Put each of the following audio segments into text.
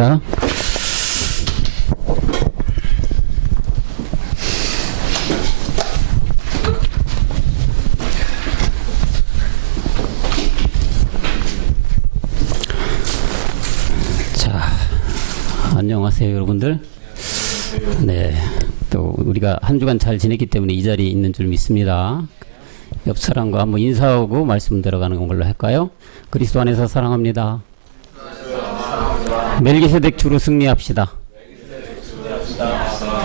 하겠습니다. 자, 안녕하세요, 여러분들. 네, 또 우리가 한 주간 잘 지냈기 때문에 이 자리에 있는 줄 믿습니다. 옆 사람과 한번 인사하고 말씀 들어가는 걸로 할까요? 그리스도 안에서 사랑합니다. 멜기세덱 주로 승리합시다.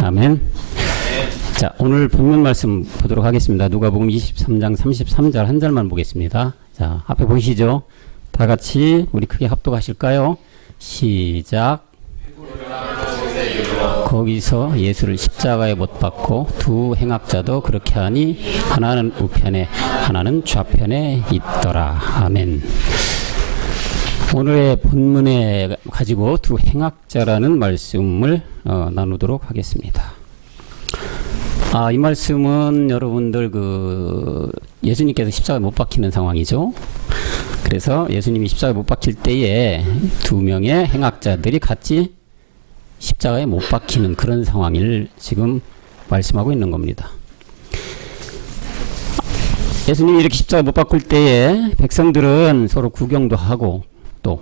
아멘. 자, 오늘 본문 말씀 보도록 하겠습니다. 누가복음 23장 33절 한 절만 보겠습니다. 자, 앞에 보이시죠? 다 같이 우리 크게 합독하실까요? 시작. 거기서 예수를 십자가에 못 박고 두 행악자도 그렇게 하니 하나는 우편에 하나는 좌편에 있더라. 아멘. 오늘의 본문에 가지고 두 행악자라는 말씀을 나누도록 하겠습니다. 이 말씀은 여러분들 예수님께서 십자가에 못 박히는 상황이죠. 그래서 예수님이 십자가에 못 박힐 때에 두 명의 행악자들이 같이 십자가에 못 박히는 그런 상황을 지금 말씀하고 있는 겁니다. 예수님이 이렇게 십자가에 못 박힐 때에 백성들은 서로 구경도 하고 또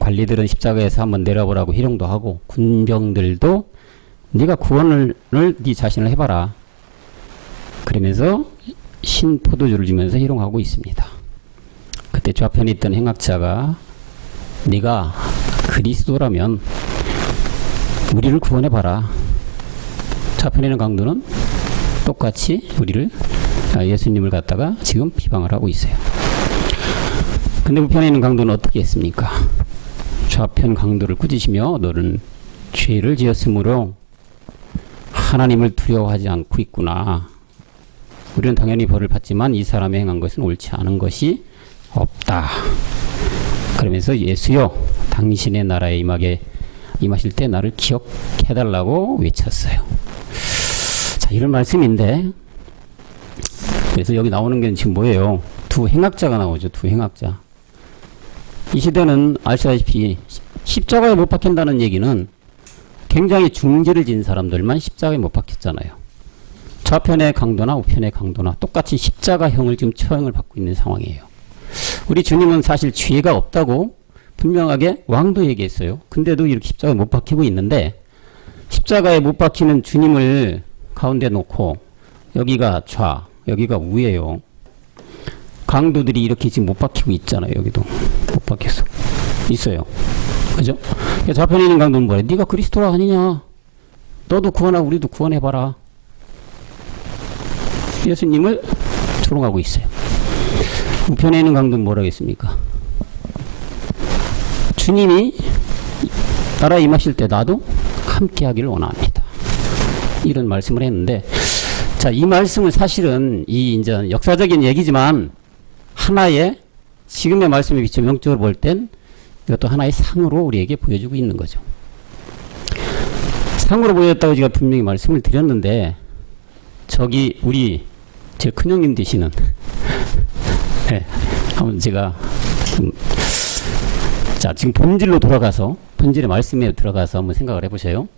관리들은 십자가에서 한번 내려보라고 희롱도 하고 군병들도 네가 구원을 네 자신을 해봐라 그러면서 신 포도주를 주면서 희롱하고 있습니다. 그때 좌편에 있던 행악자가 네가 그리스도라면 우리를 구원해봐라. 좌편에 있는 강도는 똑같이 예수님을 갖다가 지금 비방을 하고 있어요. 근데 우편에 있는 강도는 어떻게 했습니까? 좌편 강도를 꾸짖으며 너는 죄를 지었으므로 하나님을 두려워하지 않고 있구나. 우리는 당연히 벌을 받지만 이 사람이 행한 것은 옳지 않은 것이 없다. 그러면서 예수여 당신의 나라에 임하실 때 나를 기억해달라고 외쳤어요. 자, 이런 말씀인데 그래서 여기 나오는 게 지금 뭐예요? 두 행악자가 나오죠. 두 행악자. 이 시대는 아시다시피 십자가에 못 박힌다는 얘기는 굉장히 중죄를 지은 사람들만 십자가에 못 박혔잖아요. 좌편의 강도나 우편의 강도나 똑같이 십자가형을 지금 처형을 받고 있는 상황이에요. 우리 주님은 사실 죄가 없다고 분명하게 왕도 얘기했어요. 근데도 이렇게 십자가에 못 박히고 있는데 십자가에 못 박히는 주님을 가운데 놓고 여기가 좌, 여기가 우예요. 강도들이 이렇게 지금 못 박히고 있잖아요. 여기도 못 박혔어. 있어요. 그죠? 좌편에 있는 강도는 뭐래? 네가 그리스도라 아니냐? 너도 구원하고 우리도 구원해봐라. 예수님을 조롱하고 있어요. 우편에 있는 강도는 뭐라고 했습니까? 주님이 나라에 임하실 때 나도 함께 하기를 원합니다. 이런 말씀을 했는데, 자, 이 말씀은 사실은 이제 역사적인 얘기지만 하나의 지금의 말씀에 비춰 영적으로 볼 땐 이것도 하나의 상으로 우리에게 보여주고 있는 거죠. 상으로 보여졌다고 제가 분명히 말씀을 드렸는데 저기 우리 제 큰형님 되시는 네, 한번 제가 자, 지금 본질로 돌아가서 본질의 말씀에 들어가서 한번 생각을 해보세요.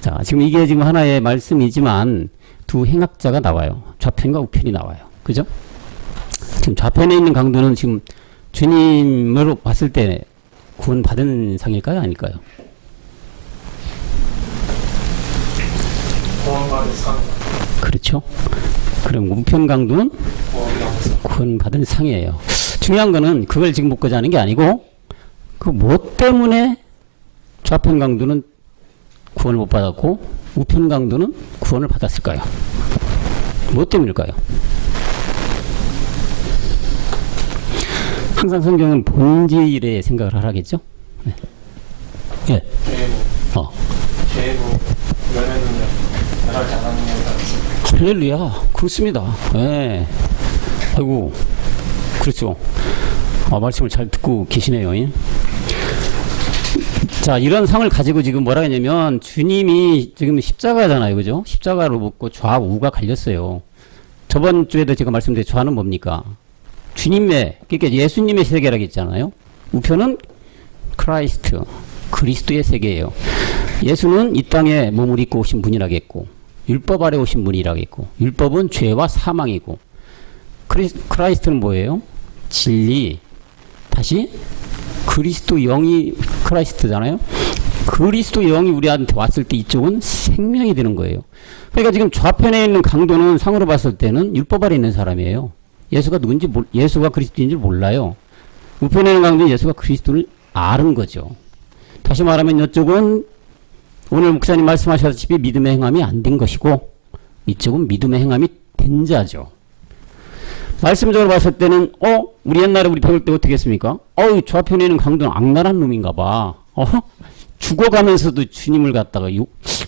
자, 지금 이게 지금 하나의 말씀이지만 두 행악자가 나와요. 좌편과 우편이 나와요. 그죠? 지금 좌편에 있는 강도는 지금 주님으로 봤을 때 구원받은 상일까요? 아닐까요? 구원받은 상. 그렇죠. 그럼 우편 강도는 구원받은 상이에요. 중요한 거는 그걸 지금 묻고자 하는 게 아니고 그 뭐 때문에 좌편 강도는 구원을 못 받았고 우편 강도는 구원을 받았을까요? 뭐 때문일까요? 항상 성경은 본질에 생각을 하라겠죠? 네. 예. 죄로 면했는데 변하지 않았느냐는 할렐루야. 그렇습니다. 예. 아이고, 그렇죠. 말씀을 잘 듣고 계시네요. 예? 자, 이런 상을 가지고 지금 뭐라 했냐면 주님이 지금 십자가잖아요. 그죠? 십자가로 묶고 좌우가 갈렸어요. 저번 주에도 제가 말씀드린 좌는 뭡니까? 주님의, 그러니까 예수님의 세계라고 했잖아요. 우편은 크라이스트, 그리스도의 세계예요. 예수는 이 땅에 몸을 입고 오신 분이라겠고 율법 아래 오신 분이라겠고 율법은 죄와 사망이고 크라이스트는 뭐예요? 진리. 다시 그리스도 영이 크라이스트잖아요. 그리스도 영이 우리한테 왔을 때 이쪽은 생명이 되는 거예요. 그러니까 지금 좌편에 있는 강도는 상으로 봤을 때는 율법 아래 있는 사람이에요. 예수가 누군지 예수가 그리스도인지 몰라요. 우편에 있는 강도는 예수가 그리스도를 아는 거죠. 다시 말하면 이쪽은 오늘 목사님 말씀하셨다시피 믿음의 행함이 안 된 것이고 이쪽은 믿음의 행함이 된 자죠. 말씀적으로 봤을 때는 우리 옛날에 우리 배울 때 어떻게 했습니까? 좌편에 있는 강도는 악랄한 놈인가 봐. 죽어가면서도 주님을 갖다가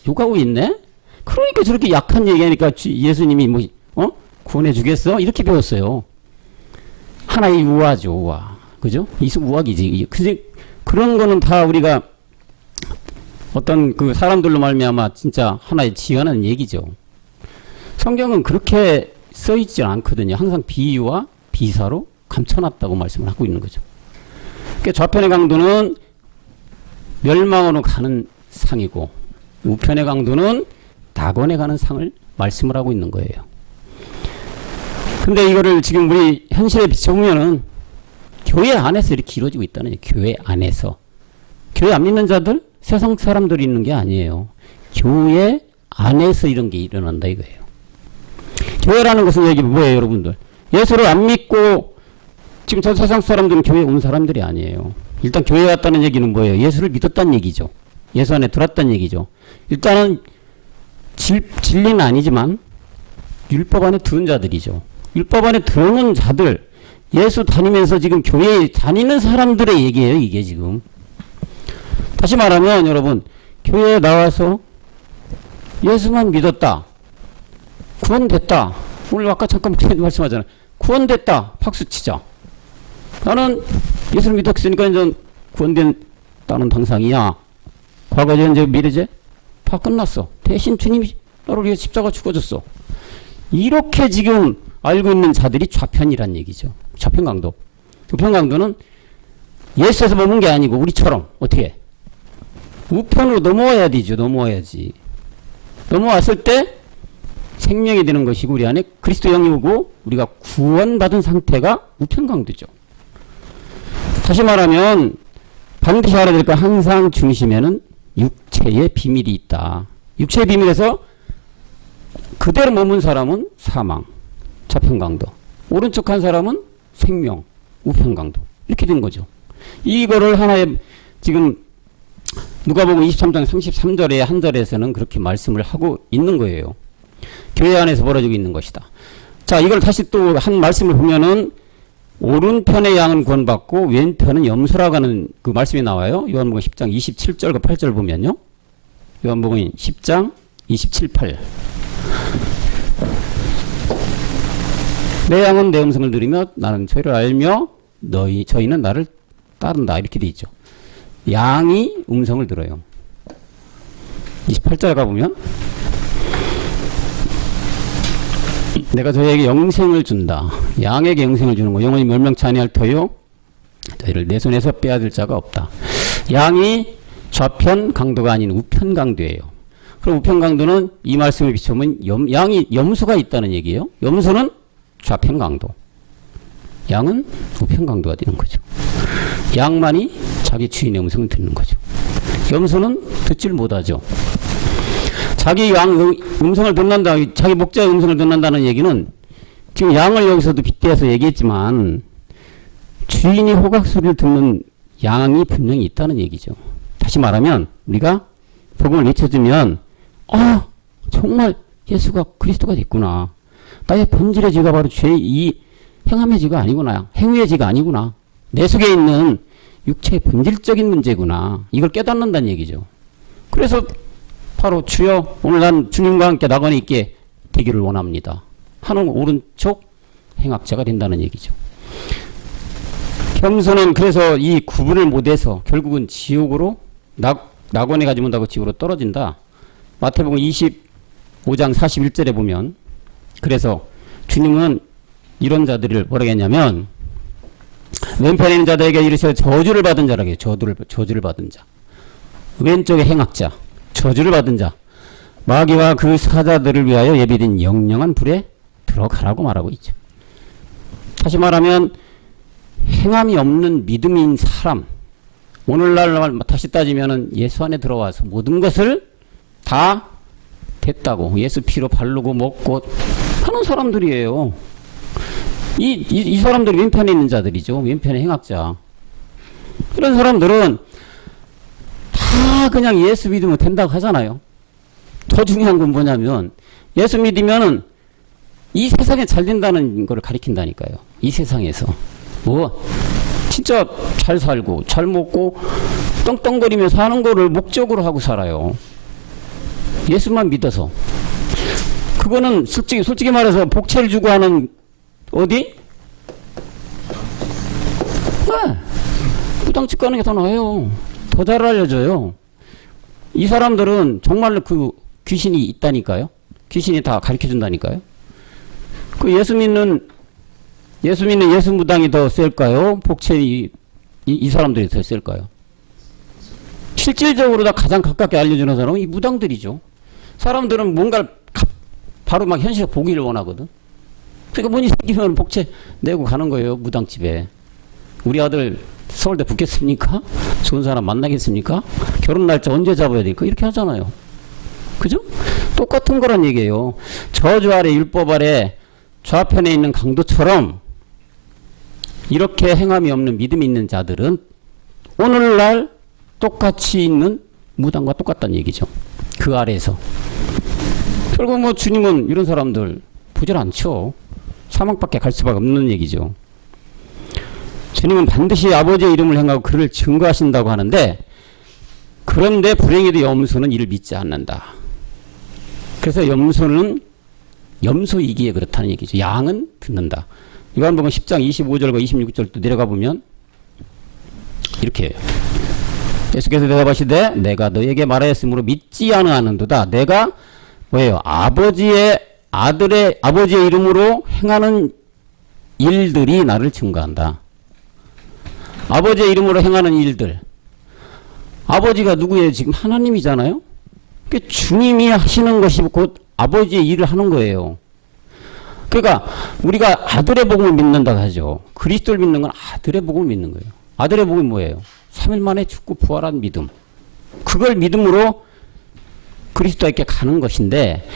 욕하고 있네? 그러니까 저렇게 약한 얘기하니까 예수님이 구원해 주겠어? 이렇게 배웠어요. 하나의 우화죠, 우화. 그죠? 우화기지. 그런 거는 다 우리가 어떤 그 사람들로 말미암아 진짜 하나의 지어낸 얘기죠. 성경은 그렇게 써있지 않거든요. 항상 비유와 비사로 감춰놨다고 말씀을 하고 있는 거죠. 그러니까 좌편의 강도는 멸망으로 가는 상이고 우편의 강도는 낙원에 가는 상을 말씀을 하고 있는 거예요. 근데 이거를 지금 우리 현실에 비춰보면은 교회 안에서 이렇게 이루어지고 있다는 얘기예요. 교회 안에서. 교회 안 믿는 자들, 세상 사람들이 있는 게 아니에요. 교회 안에서 이런 게 일어난다 이거예요. 교회라는 것은 여기 뭐예요, 여러분들? 예수를 안 믿고 지금 저 세상 사람들은 교회에 온 사람들이 아니에요. 일단 교회 왔다는 얘기는 뭐예요? 예수를 믿었다는 얘기죠. 예수 안에 들어왔다는 얘기죠. 일단은 진리는 아니지만 율법 안에 들은 자들이죠. 율법 안에 들어오는 자들, 예수 다니면서 지금 교회에 다니는 사람들의 얘기예요, 이게 지금. 다시 말하면 여러분, 교회에 나와서 예수만 믿었다. 구원됐다. 오늘 아까 잠깐 말씀하잖아요. 구원됐다. 박수 치자. 나는 예수를 믿었으니까 이제 구원된다는 당상이야. 과거제, 현재, 미래제 다 끝났어. 대신 주님이 나를 위해 십자가 죽어줬어. 이렇게 지금 알고 있는 자들이 좌편이란 얘기죠. 좌편 강도. 우편 강도는 예수에서 머문 게 아니고 우리처럼 어떻게 우편으로 넘어와야 되죠. 넘어와야지. 넘어왔을 때 생명이 되는 것이고 우리 안에 그리스도 영이 오고 우리가 구원받은 상태가 우편 강도죠. 다시 말하면 반드시 알아야 될 거 항상 중심에는 육체의 비밀이 있다. 육체의 비밀에서 그대로 머문 사람은 사망, 좌편 강도. 오른쪽 한 사람은 생명, 우편 강도. 이렇게 된 거죠. 이거를 하나의 지금 누가복음 23장 33절의 한 절에서는 그렇게 말씀을 하고 있는 거예요. 교회 안에서 벌어지고 있는 것이다. 자, 이걸 다시 또 한 말씀을 보면은 오른편의 양은 구원받고 왼편은 염소라고 하는 그 말씀이 나와요. 요한복음 10장 27절과 8절 보면요. 요한복음 10장 27, 8. 내 양은 내 음성을 들으며 나는 저희를 알며 저희는 나를 따른다. 이렇게 돼 있죠. 양이 음성을 들어요. 28절 가보면 내가 저희에게 영생을 준다. 양에게 영생을 주는 거. 영원히 멸망치 아니할 터요. 저희를 내 손에서 빼앗을 자가 없다. 양이 좌편 강도가 아닌 우편 강도예요. 그럼 우편 강도는 이 말씀을 비춰보면 양이 염소가 있다는 얘기예요. 염소는 좌편 강도. 양은 우편 강도가 되는 거죠. 양만이 자기 주인의 음성을 듣는 거죠. 염소는 듣질 못하죠. 자기 양 음성을 듣는다, 자기 목자의 음성을 듣는다는 얘기는 지금 양을 여기서도 빗대서 얘기했지만 주인이 호각 소리를 듣는 양이 분명히 있다는 얘기죠. 다시 말하면 우리가 복음을 외쳐주면 정말 예수가 그리스도가 됐구나. 나의 본질의 죄가 바로 이 행함의 죄가 아니구나. 행위의 죄가 아니구나. 내 속에 있는 육체의 본질적인 문제구나. 이걸 깨닫는다는 얘기죠. 그래서 바로 주여 오늘 난 주님과 함께 낙원에 있게 되기를 원합니다 하는 오른쪽 행악자가 된다는 얘기죠. 겸손은 그래서 이 구분을 못해서 결국은 지옥으로 낙원에 가지 못하고 지옥으로 떨어진다. 마태복음 25장 41절에 보면 그래서 주님은 이런 자들을 뭐라고 했냐면 왼편에 있는 자들에게 이르시되 저주를 받은 자라고 해요. 저주를 받은 자. 왼쪽에 행악자, 저주를 받은 자, 마귀와 그 사자들을 위하여 예비된 영영한 불에 들어가라고 말하고 있죠. 다시 말하면 행함이 없는 믿음인 사람, 오늘날 다시 따지면 예수 안에 들어와서 모든 것을 다 됐다고 예수 피로 바르고 먹고 하는 사람들이에요. 이 사람들이 왼편에 있는 자들이죠. 왼편의 행악자. 이런 사람들은 다 그냥 예수 믿으면 된다고 하잖아요. 더 중요한 건 뭐냐면 예수 믿으면은 이 세상에 잘 된다는 걸 가리킨다니까요. 이 세상에서 뭐 진짜 잘 살고 잘 먹고 떵떵거리며 사는 거를 목적으로 하고 살아요. 예수만 믿어서. 그거는 솔직히 말해서 복채를 주고 하는 어디? 네. 무당집 가는 게 더 나아요. 더 잘 알려줘요. 이 사람들은 정말로 그 귀신이 있다니까요. 귀신이 다 가르쳐 준다니까요. 그 예수 믿는 예수 무당이 더 셀까요? 복채 이 사람들이 더 셀까요? 실질적으로 다 가장 가깝게 알려주는 사람은 이 무당들이죠. 사람들은 뭔가를 바로 막 현실에 보기를 원하거든. 그러니까 뭔이 생기면 복채 내고 가는 거예요. 무당집에. 우리 아들 서울대 붙겠습니까? 좋은 사람 만나겠습니까? 결혼 날짜 언제 잡아야 될까? 이렇게 하잖아요. 그죠? 똑같은 거란 얘기예요. 저주 아래 율법 아래 좌편에 있는 강도처럼 이렇게 행함이 없는 믿음이 있는 자들은 오늘날 똑같이 있는 무당과 똑같다는 얘기죠. 그 아래에서. 결국 뭐 주님은 이런 사람들 보질 않죠. 사망밖에 갈 수밖에 없는 얘기죠. 주님은 반드시 아버지의 이름을 행하고 그를 증거하신다고 하는데, 그런데 불행히도 염소는 이를 믿지 않는다. 그래서 염소는 염소이기에 그렇다는 얘기죠. 양은 듣는다. 요한복음 10장 25절과 26절도 내려가 보면 이렇게 해요. 예수께서 대답하시되 내가 너에게 말하였으므로 믿지 아니하는도다. 내가 뭐예요? 아버지의 이름으로 행하는 일들이 나를 증거한다. 아버지의 이름으로 행하는 일들. 아버지가 누구예요? 지금 하나님이잖아요. 그러니까 주님이 하시는 것이 곧 아버지의 일을 하는 거예요. 그러니까 우리가 아들의 복음을 믿는다고 하죠. 그리스도를 믿는 건 아들의 복음을 믿는 거예요. 아들의 복음이 뭐예요? 3일 만에 죽고 부활한 믿음. 그걸 믿음으로 그리스도에게 가는 것인데,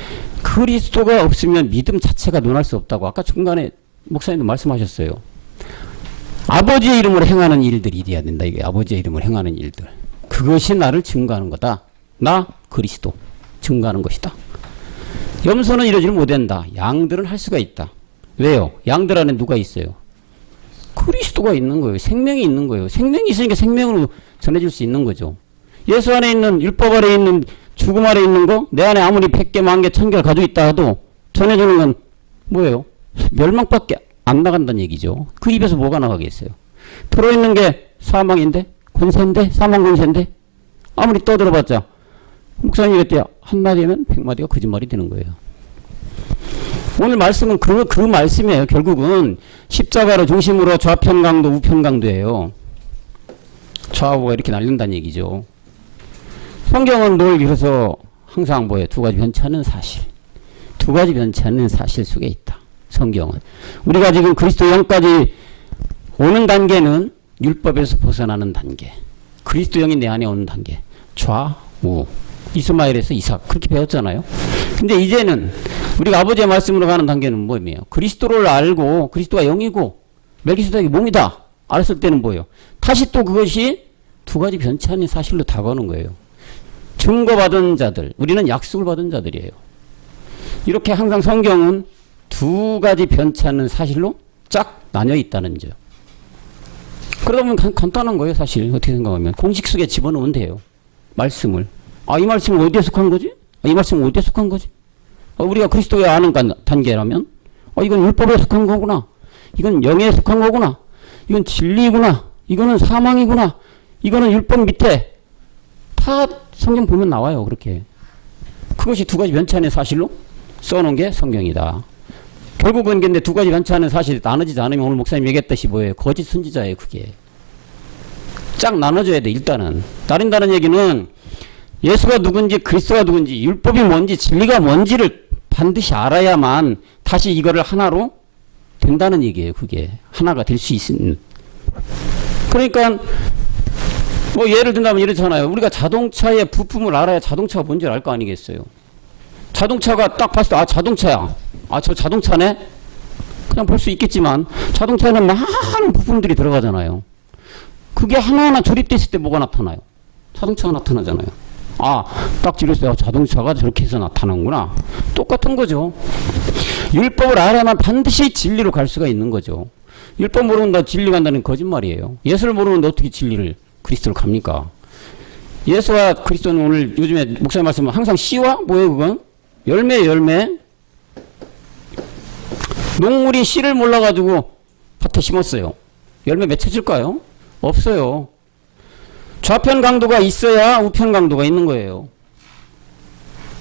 그리스도가 없으면 믿음 자체가 논할 수 없다고 아까 중간에 목사님도 말씀하셨어요. 아버지의 이름으로 행하는 일들이 돼야 된다. 이게 아버지의 이름으로 행하는 일들. 그것이 나를 증거하는 거다. 나 그리스도 증거하는 것이다. 염소는 이러지를 못한다. 양들은 할 수가 있다. 왜요? 양들 안에 누가 있어요? 그리스도가 있는 거예요. 생명이 있는 거예요. 생명이 있으니까 생명으로 전해줄 수 있는 거죠. 예수 안에 있는, 율법 아래 있는, 죽음 아래 있는 거, 내 안에 아무리 100개, 1000개, 1000개를 가지고 있다 해도 전해주는 건 뭐예요? 멸망밖에 안 나간다는 얘기죠. 그 입에서 뭐가 나가겠어요? 들어있는 게 사망인데, 권세인데, 사망 권세인데, 아무리 떠들어봤자 목사님이 그때 한마디 하면 100마디가 거짓말이 되는 거예요. 오늘 말씀은 그 말씀이에요. 결국은 십자가로 중심으로 좌편 강도, 우편 강도예요. 좌우가 이렇게 날린다는 얘기죠. 성경은 늘 그래서 항상 뭐예요? 두 가지 변치 않는 사실. 두 가지 변치 않는 사실 속에 있다. 성경은. 우리가 지금 그리스도 영까지 오는 단계는 율법에서 벗어나는 단계. 그리스도 영이 내 안에 오는 단계. 좌우. 이스마엘에서 이삭. 그렇게 배웠잖아요. 근데 이제는 우리가 아버지의 말씀으로 가는 단계는 뭐예요? 그리스도를 알고 그리스도가 영이고 멜기세덱이 몸이다. 알았을 때는 뭐예요? 다시 또 그것이 두 가지 변치 않는 사실로 다가오는 거예요. 증거받은 자들. 우리는 약속을 받은 자들이에요. 이렇게 항상 성경은 두 가지 변치 않는 사실로 쫙 나뉘어 있다는 점. 그러다 보면 간단한 거예요. 사실 어떻게 생각하면 공식 속에 집어넣으면 돼요. 말씀을. 이 말씀은 어디에 속한 거지? 이 말씀은 어디에 속한 거지? 우리가 그리스도에 아는 단계라면 이건 율법에 속한 거구나. 이건 영에 속한 거구나. 이건 진리구나. 이거는 사망이구나. 이거는 율법 밑에 다 성경 보면 나와요. 그렇게. 그것이 두 가지 변치 않은 사실로 써놓은 게 성경이다. 결국은 근데 두 가지 변치 않은 사실이 나눠지지 않으면 오늘 목사님 얘기했듯이 뭐예요? 거짓 선지자예요. 그게. 쫙 나눠줘야 돼. 일단은. 나눈다는 얘기는 예수가 누군지 그리스도가 누군지 율법이 뭔지 진리가 뭔지를 반드시 알아야만 다시 이거를 하나로 된다는 얘기예요. 그게 하나가 될 수 있는. 그러니까 뭐 예를 든다면 이렇잖아요. 우리가 자동차의 부품을 알아야 자동차가 뭔지를 알 거 아니겠어요. 자동차가 딱 봤을 때 아 자동차야. 아 저 자동차네. 그냥 볼 수 있겠지만 자동차에는 많은 부품들이 들어가잖아요. 그게 하나하나 조립됐을 때 뭐가 나타나요? 자동차가 나타나잖아요. 아, 딱 지렸을 때 자동차가 저렇게 해서 나타나는구나. 똑같은 거죠. 율법을 알아야만 반드시 진리로 갈 수가 있는 거죠. 율법 모르면 나 진리 간다는 거짓말이에요. 예수를 모르는데 어떻게 진리를 그리스도를 갑니까? 예수와 그리스도는 오늘 요즘에 목사님 말씀은 항상 씨와 뭐예요 그건? 열매예요, 열매. 농물이 씨를 몰라가지고 밭에 심었어요. 열매 맺혀질까요? 없어요. 좌편 강도가 있어야 우편 강도가 있는 거예요.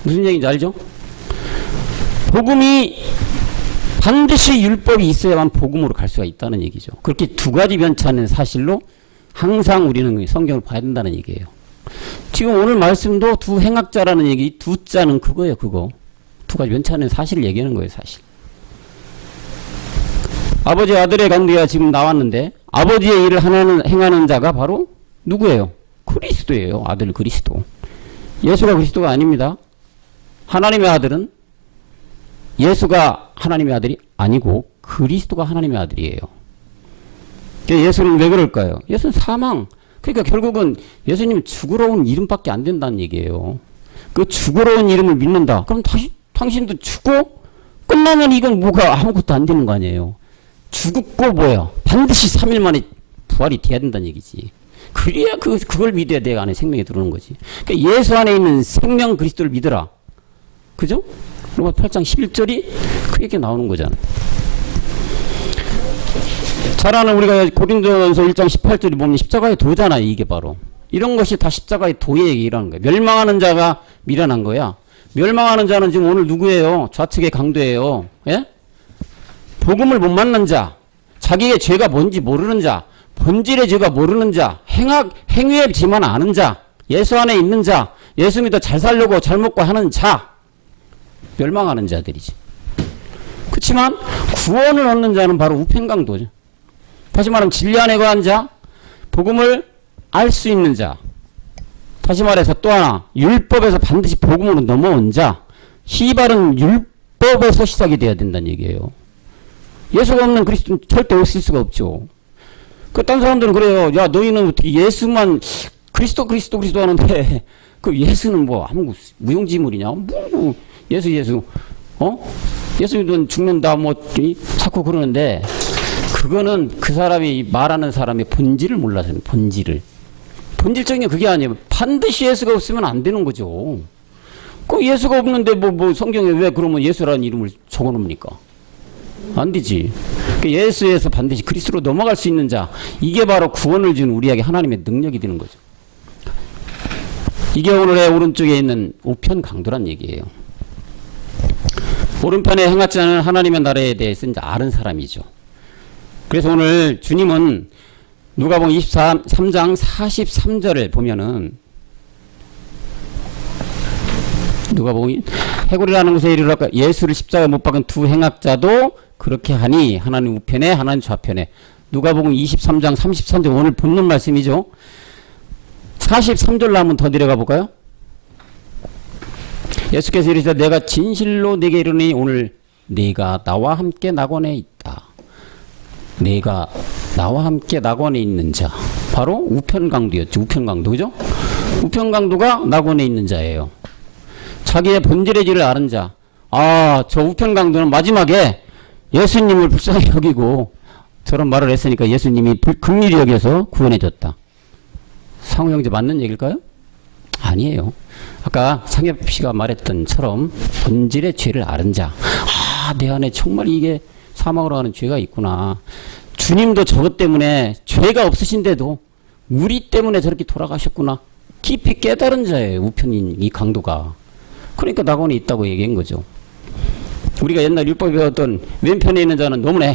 무슨 얘기인지 알죠? 복음이 반드시 율법이 있어야만 복음으로 갈 수가 있다는 얘기죠. 그렇게 두 가지 변차는 사실로 항상 우리는 성경을 봐야 된다는 얘기예요. 지금 오늘 말씀도 두 행악자라는 얘기, 두 자는 그거예요, 그거. 두 가지 변차는 사실을 얘기하는 거예요, 사실. 아버지 아들의 관계가 지금 나왔는데 아버지의 일을 행하는 자가 바로 누구예요? 그리스도예요. 아들 그리스도. 예수가 그리스도가 아닙니다. 하나님의 아들은 예수가 하나님의 아들이 아니고 그리스도가 하나님의 아들이에요. 예수는 왜 그럴까요? 예수는 사망. 그러니까 결국은 예수님 죽으러 온 이름밖에 안 된다는 얘기예요. 그 죽으러 온 이름을 믿는다. 그럼 당신도 죽고 끝나면 이건 뭐가 아무것도 안 되는 거 아니에요. 죽고 뭐야? 반드시 3일 만에 부활이 돼야 된다는 얘기지. 그래야 그걸 믿어야 내 안에 생명이 들어오는 거지. 그러니까 예수 안에 있는 생명 그리스도를 믿어라. 그죠? 로마 8장 11절이 그렇게 나오는 거잖아. 잘 아는 우리가 고린도전서 1장 18절이 보면 십자가의 도잖아요. 이게 바로. 이런 것이 다 십자가의 도의 얘기라는 거예요. 멸망하는 자가 미련한 거야. 멸망하는 자는 지금 오늘 누구예요? 좌측의 강도예요. 예? 복음을 못 만난 자, 자기의 죄가 뭔지 모르는 자, 본질의 죄가 모르는 자, 행위의 죄만 아는 자, 예수 안에 있는 자, 예수 믿어 잘 살려고 잘 먹고 하는 자, 멸망하는 자들이지. 그렇지만 구원을 얻는 자는 바로 우편강도죠. 다시 말하면 진리 안에 거한 자, 복음을 알 수 있는 자, 다시 말해서 또 하나 율법에서 반드시 복음으로 넘어온 자, 시발은 율법에서 시작이 돼야 된다는 얘기예요. 예수가 없는 그리스도는 절대 없을 수가 없죠. 딴 사람들은 그래요. 야, 너희는 어떻게 예수만 그리스도 하는데 그 예수는 뭐 아무 무용지물이냐? 뭐 예수 예수는 죽는다 뭐 자꾸 그러는데 그거는 그 사람이 말하는 사람의 본질을 몰라서 본질을. 본질적인 게 그게 아니에요. 반드시 예수가 없으면 안 되는 거죠. 그 예수가 없는데 뭐 성경에 왜 그러면 예수라는 이름을 적어 놓습니까? 안 되지. 예수에서 반드시 그리스도로 넘어갈 수 있는 자, 이게 바로 구원을 주는 우리에게 하나님의 능력이 되는 거죠. 이게 오늘의 오른쪽에 있는 우편 강도란 얘기예요. 오른편에 행하자는 하나님의 나라에 대해서 이제 아는 사람이죠. 그래서 오늘 주님은 누가복음 23장 43절을 보면은 누가복음 해골이라는 곳에 이르러 예수를 십자가에 못 박은 두 행악자도 그렇게 하니 하나님 우편에 하나님 좌편에. 누가복음 23장 33절 오늘 본문 말씀이죠. 43절로 한번 더 내려가 볼까요? 예수께서 이르시되 내가 진실로 네게 이르니 오늘 네가 나와 함께 낙원에 있다. 네가 나와 함께 낙원에 있는 자, 바로 우편강도였죠. 우편강도, 그죠? 우편강도가 낙원에 있는 자예요. 자기의 본질의 질을 아는 자. 아, 저 우편강도는 마지막에 예수님을 불쌍히 여기고 저런 말을 했으니까 예수님이 긍휼히 여겨서 구원해줬다. 상호 형제 맞는 얘기일까요? 아니에요. 아까 상엽 씨가 말했던처럼 본질의 죄를 아는 자. 아, 내 안에 정말 이게 사망으로 하는 죄가 있구나. 주님도 저것 때문에 죄가 없으신데도 우리 때문에 저렇게 돌아가셨구나. 깊이 깨달은 자예요. 우편인 이 강도가. 그러니까 낙원에 있다고 얘기한 거죠. 우리가 옛날 율법에 배웠던 왼편에 있는 자는 너무나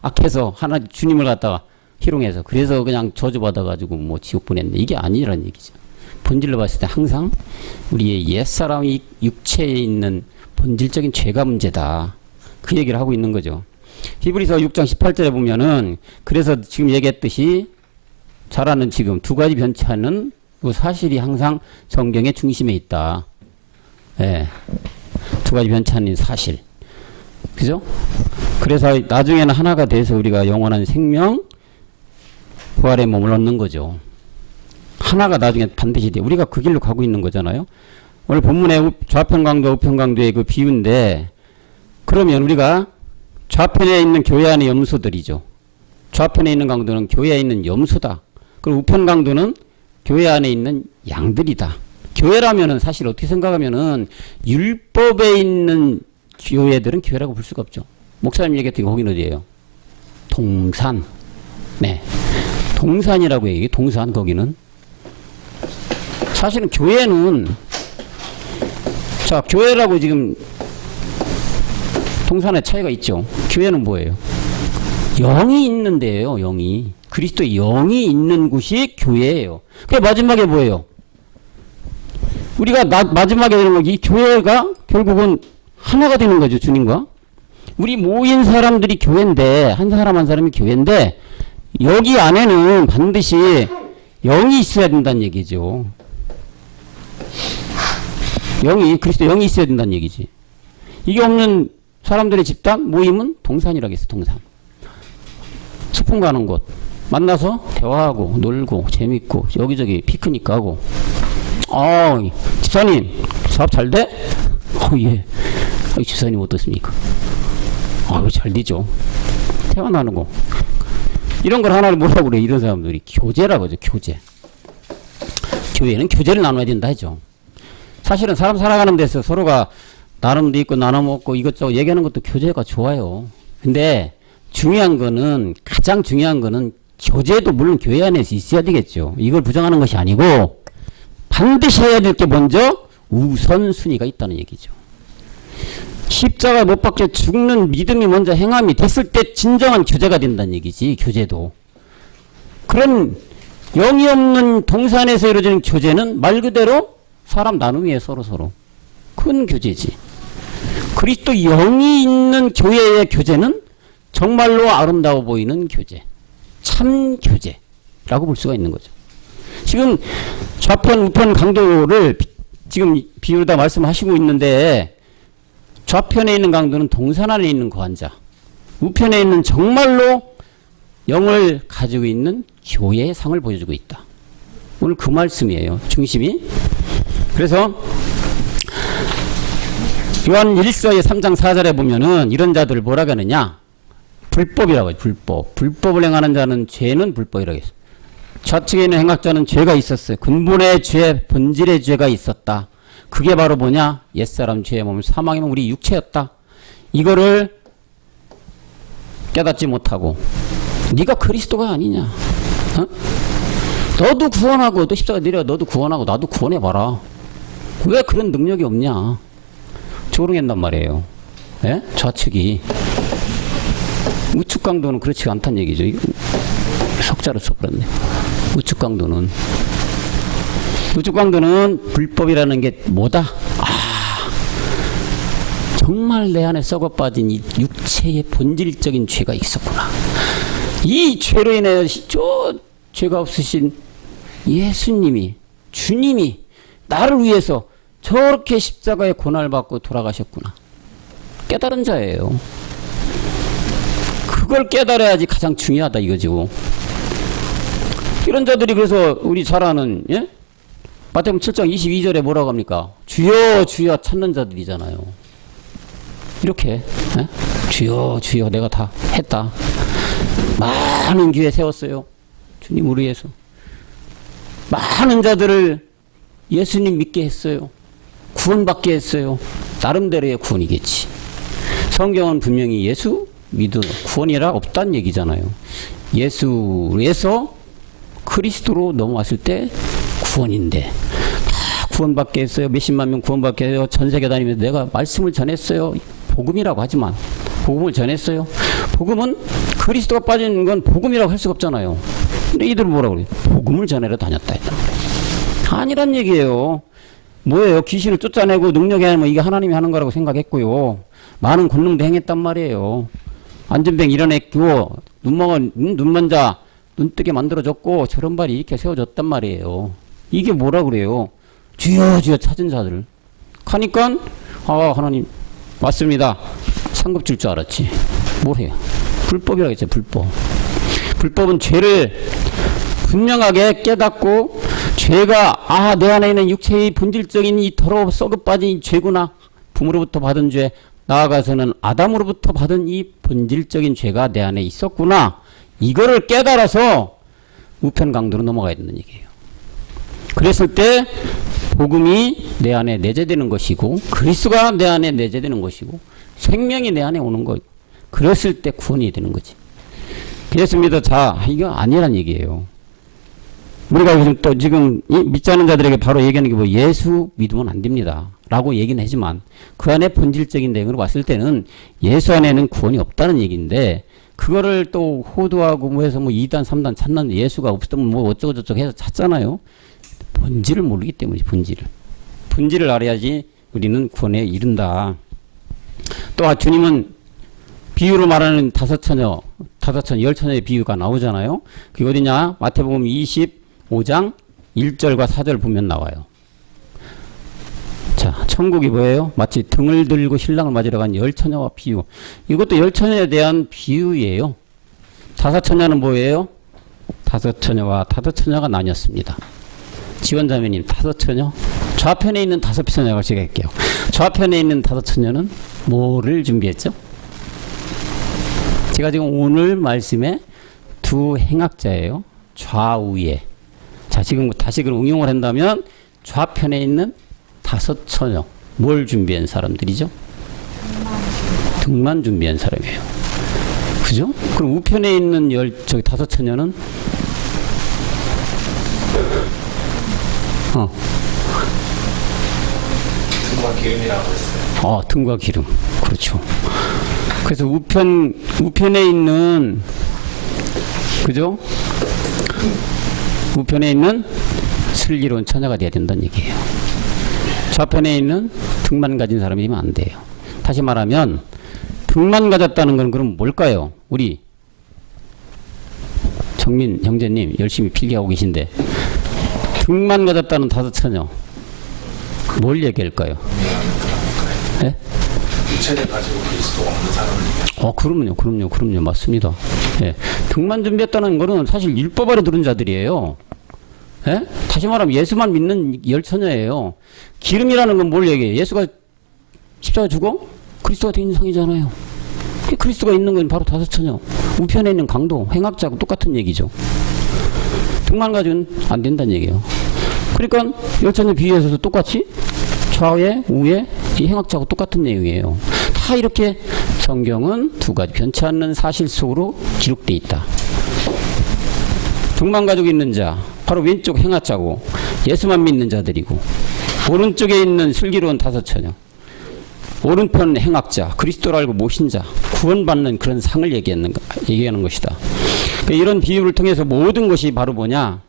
악해서 하나 주님을 갖다가 희롱해서 그래서 그냥 저주받아가지고 뭐 지옥 보냈네. 이게 아니라는 얘기죠. 본질로 봤을 때 항상 우리의 옛사람이 육체에 있는 본질적인 죄가 문제다. 그 얘기를 하고 있는 거죠. 히브리서 6장 18절에 보면은 그래서 지금 얘기했듯이 잘 아는 지금 두 가지 변차는 그 사실이 항상 성경의 중심에 있다. 예. 두 가지 변차는 사실. 그죠? 그래서 나중에는 하나가 돼서 우리가 영원한 생명, 부활의 몸을 얻는 거죠. 하나가 나중에 반드시 돼. 우리가 그 길로 가고 있는 거잖아요. 오늘 본문의 좌편 강도, 우편 강도의 그 비유인데, 그러면 우리가 좌편에 있는 교회 안의 염소들이죠. 좌편에 있는 강도는 교회에 있는 염소다. 그리고 우편 강도는 교회 안에 있는 양들이다. 교회라면은 사실 어떻게 생각하면은 율법에 있는 교회들은 교회라고 볼 수가 없죠. 목사님 얘기했던 게 거기는 어디예요? 동산. 네. 동산이라고 얘기해요. 동산 거기는. 사실은 교회는 자 교회라고 지금 동산의 차이가 있죠. 교회는 뭐예요? 영이 있는 데예요. 영이. 그리스도의 영이 있는 곳이 교회예요. 그 마지막에 뭐예요? 우리가 마지막에 되는 거, 이 교회가 결국은 하나가 되는 거죠. 주님과. 우리 모인 사람들이 교회인데, 한 사람 한 사람이 교회인데, 여기 안에는 반드시 영이 있어야 된다는 얘기죠. 그리스도 영이 있어야 된다는 얘기지. 이게 없는 사람들의 집단, 모임은 동산이라고 했어, 동산. 소풍 가는 곳. 만나서 대화하고, 놀고, 재밌고, 여기저기 피크닉 가고. 집사님, 사업 잘 돼? 예. 집사님 어떻습니까? 잘 되죠. 대화 나누고. 이런 걸 하나를 뭐라고 그래, 이런 사람들이. 교제라고 하죠, 교제. 교회는 교제를 나눠야 된다 하죠. 사실은 사람 살아가는 데서 서로가 나눔도 있고 나눠 먹고 이것저것 얘기하는 것도 교제가 좋아요. 근데 가장 중요한 거는 교제도 물론 교회 안에서 있어야 되겠죠. 이걸 부정하는 것이 아니고 반드시 해야 될 게 먼저 우선순위가 있다는 얘기죠. 십자가 못 박혀 죽는 믿음이 먼저 행함이 됐을 때 진정한 교제가 된다는 얘기지. 교제도. 그런 영이 없는 동산에서 이루어지는 교제는 말 그대로 사람 나눔이에요. 서로서로. 큰 교제지. 그리스도 영이 있는 교회의 교제는 정말로 아름다워 보이는 교제. 참 교제라고 볼 수가 있는 거죠. 지금 좌편 우편 강도를 지금 비유다 말씀하시고 있는데 좌편에 있는 강도는 동산 안에 있는 거한자, 우편에 있는 정말로 영을 가지고 있는 교회의 상을 보여주고 있다. 오늘 그 말씀이에요. 중심이. 그래서 요한 1서의 3장 4절에 보면은 이런 자들을 뭐라고 하느냐? 불법이라고 해요. 불법. 불법을 행하는 자는 죄는 불법이라고 했어요. 좌측에 있는 행악자는 죄가 있었어요. 근본의 죄, 본질의 죄가 있었다. 그게 바로 뭐냐? 옛사람 죄의 몸, 사망이면 우리 육체였다. 이거를 깨닫지 못하고 네가 그리스도가 아니냐? 너도 구원하고 너 십자가 내려 너도 구원하고 나도 구원해봐라. 왜 그런 능력이 없냐? 조롱했단 말이에요. 예? 좌측이. 우측 강도는 그렇지 않다는 얘기죠. 석자를 써버렸네. 우측 강도는. 우측 강도는 불법이라는 게 뭐다? 정말 내 안에 썩어 빠진 이 육체의 본질적인 죄가 있었구나. 이 죄로 인해 저 죄가 없으신 예수님이, 주님이 나를 위해서 저렇게 십자가의 고난을 받고 돌아가셨구나. 깨달은 자예요. 그걸 깨달아야지 가장 중요하다 이거죠. 이런 자들이 그래서 우리 잘 아는 마태복음 7장 22절에 뭐라고 합니까? 주여 주여 찾는 자들이잖아요. 이렇게 주여 주여 내가 다 했다. 많은 교회 세웠어요. 주님을 위해서. 많은 자들을 예수님 믿게 했어요. 구원받게 했어요. 나름대로의 구원이겠지. 성경은 분명히 예수 믿어 구원이라 없다는 얘기잖아요. 예수에서 그리스도로 넘어왔을 때 구원인데 다 구원받게 했어요. 몇십만 명 구원받게 해요. 전 세계 다니면서 내가 말씀을 전했어요. 복음이라고 하지만 복음을 전했어요. 복음은 그리스도가 빠진 건 복음이라고 할 수가 없잖아요. 근데 이들은 뭐라고 그래요? 복음을 전하러 다녔다 했단 말이에요. 아니란 얘기예요. 뭐예요? 귀신을 쫓아내고 능력이 아니면 이게 하나님이 하는 거라고 생각했고요. 많은 권능도 행했단 말이에요. 안전뱅 일어났고 눈먼 자 눈뜨게 만들어졌고 저런 발이 이렇게 세워졌단 말이에요. 이게 뭐라 그래요? 주여 주여 찾은 자들. 하니까 아 하나님 맞습니다. 상급 줄 줄 알았지. 뭘 해요? 불법이라고 했죠. 불법. 불법은 죄를 분명하게 깨닫고 죄가 내 안에 있는 육체의 본질적인 이 더러워 썩어 빠진 이 죄구나. 부모로부터 받은 죄, 나아가서는 아담으로부터 받은 이 본질적인 죄가 내 안에 있었구나. 이거를 깨달아서 우편 강도로 넘어가야 된다는 얘기예요. 그랬을 때 복음이 내 안에 내재되는 것이고 그리스도가 내 안에 내재되는 것이고 생명이 내 안에 오는 것. 그랬을 때 구원이 되는 거지. 그렇습니다. 자, 이거 아니란 얘기예요. 우리가 요즘 또 지금 믿지 않는 자들에게 바로 얘기하는 게 뭐 예수 믿으면 안 됩니다. 라고 얘기는 하지만 그 안에 본질적인 내용으로 봤을 때는 예수 안에는 구원이 없다는 얘기인데 그거를 또 호도하고 뭐 해서 뭐 2단, 3단 찾는 예수가 없으면 뭐 어쩌고저쩌고 해서 찾잖아요. 본질을 모르기 때문이지, 본질을. 본질을 알아야지 우리는 구원에 이른다. 또 주님은 비유로 말하는 다섯 처녀, 열 처녀의 비유가 나오잖아요. 그게 어디냐? 마태복음 25장 1절과 4절 보면 나와요. 자, 천국이 뭐예요? 마치 등을 들고 신랑을 맞으러 간 열 처녀와 비유. 이것도 열 처녀에 대한 비유예요. 다섯 처녀는 뭐예요? 다섯 처녀와 다섯 처녀가 나뉘었습니다. 지원자매님 다섯 처녀. 좌편에 있는 다섯 처녀가 제가 할게요. 좌편에 있는 다섯 처녀는 뭐를 준비했죠? 제가 지금 오늘 말씀에 두 행악자예요. 좌우에. 자, 지금 다시 그럼 응용을 한다면 좌편에 있는 다섯 처녀. 뭘 준비한 사람들이죠? 등만 준비한 사람이에요. 그죠? 그럼 우편에 있는 다섯 처녀는 등과 기름이라고 했어요. 등과 기름. 그렇죠. 그래서 우편에 있는, 그죠? 우편에 있는 슬기로운 처녀가 돼야 된다는 얘기예요. 좌편에 있는 등만 가진 사람이면 안 돼요. 다시 말하면, 등만 가졌다는 건 그럼 뭘까요? 우리 정민 형제님 열심히 필기하고 계신데, 등만 가졌다는 다섯 처녀, 뭘 얘기할까요? 네? 육체를 가지고 그리스도가 없는 사람을 그럼요. 맞습니다. 예. 등만 준비했다는 거는 사실 율법 아래 들은 자들이에요. 예? 다시 말하면 예수만 믿는 열 처녀예요. 기름이라는 건 뭘 얘기해요? 예수가 십자가 죽어? 그리스도가 된 인상이잖아요. 그리스도가 있는 건 바로 다섯 처녀. 우편에 있는 강도, 행악자하고 똑같은 얘기죠. 등만 가지고는 안 된다는 얘기예요. 그러니까 열 처녀 비유에서도 똑같이 좌우에 우에 이 행악자하고 똑같은 내용이에요. 다 이렇게 성경은 두 가지 변치 않는 사실 속으로 기록되어 있다. 등만 가지고 있는 자, 바로 왼쪽 행악자고 예수만 믿는 자들이고, 오른쪽에 있는 슬기로운 다섯 처녀, 오른편 행악자, 그리스도를 알고 모신 자, 구원받는 그런 상을 얘기하는 것이다. 이런 비유를 통해서 모든 것이 바로 뭐냐?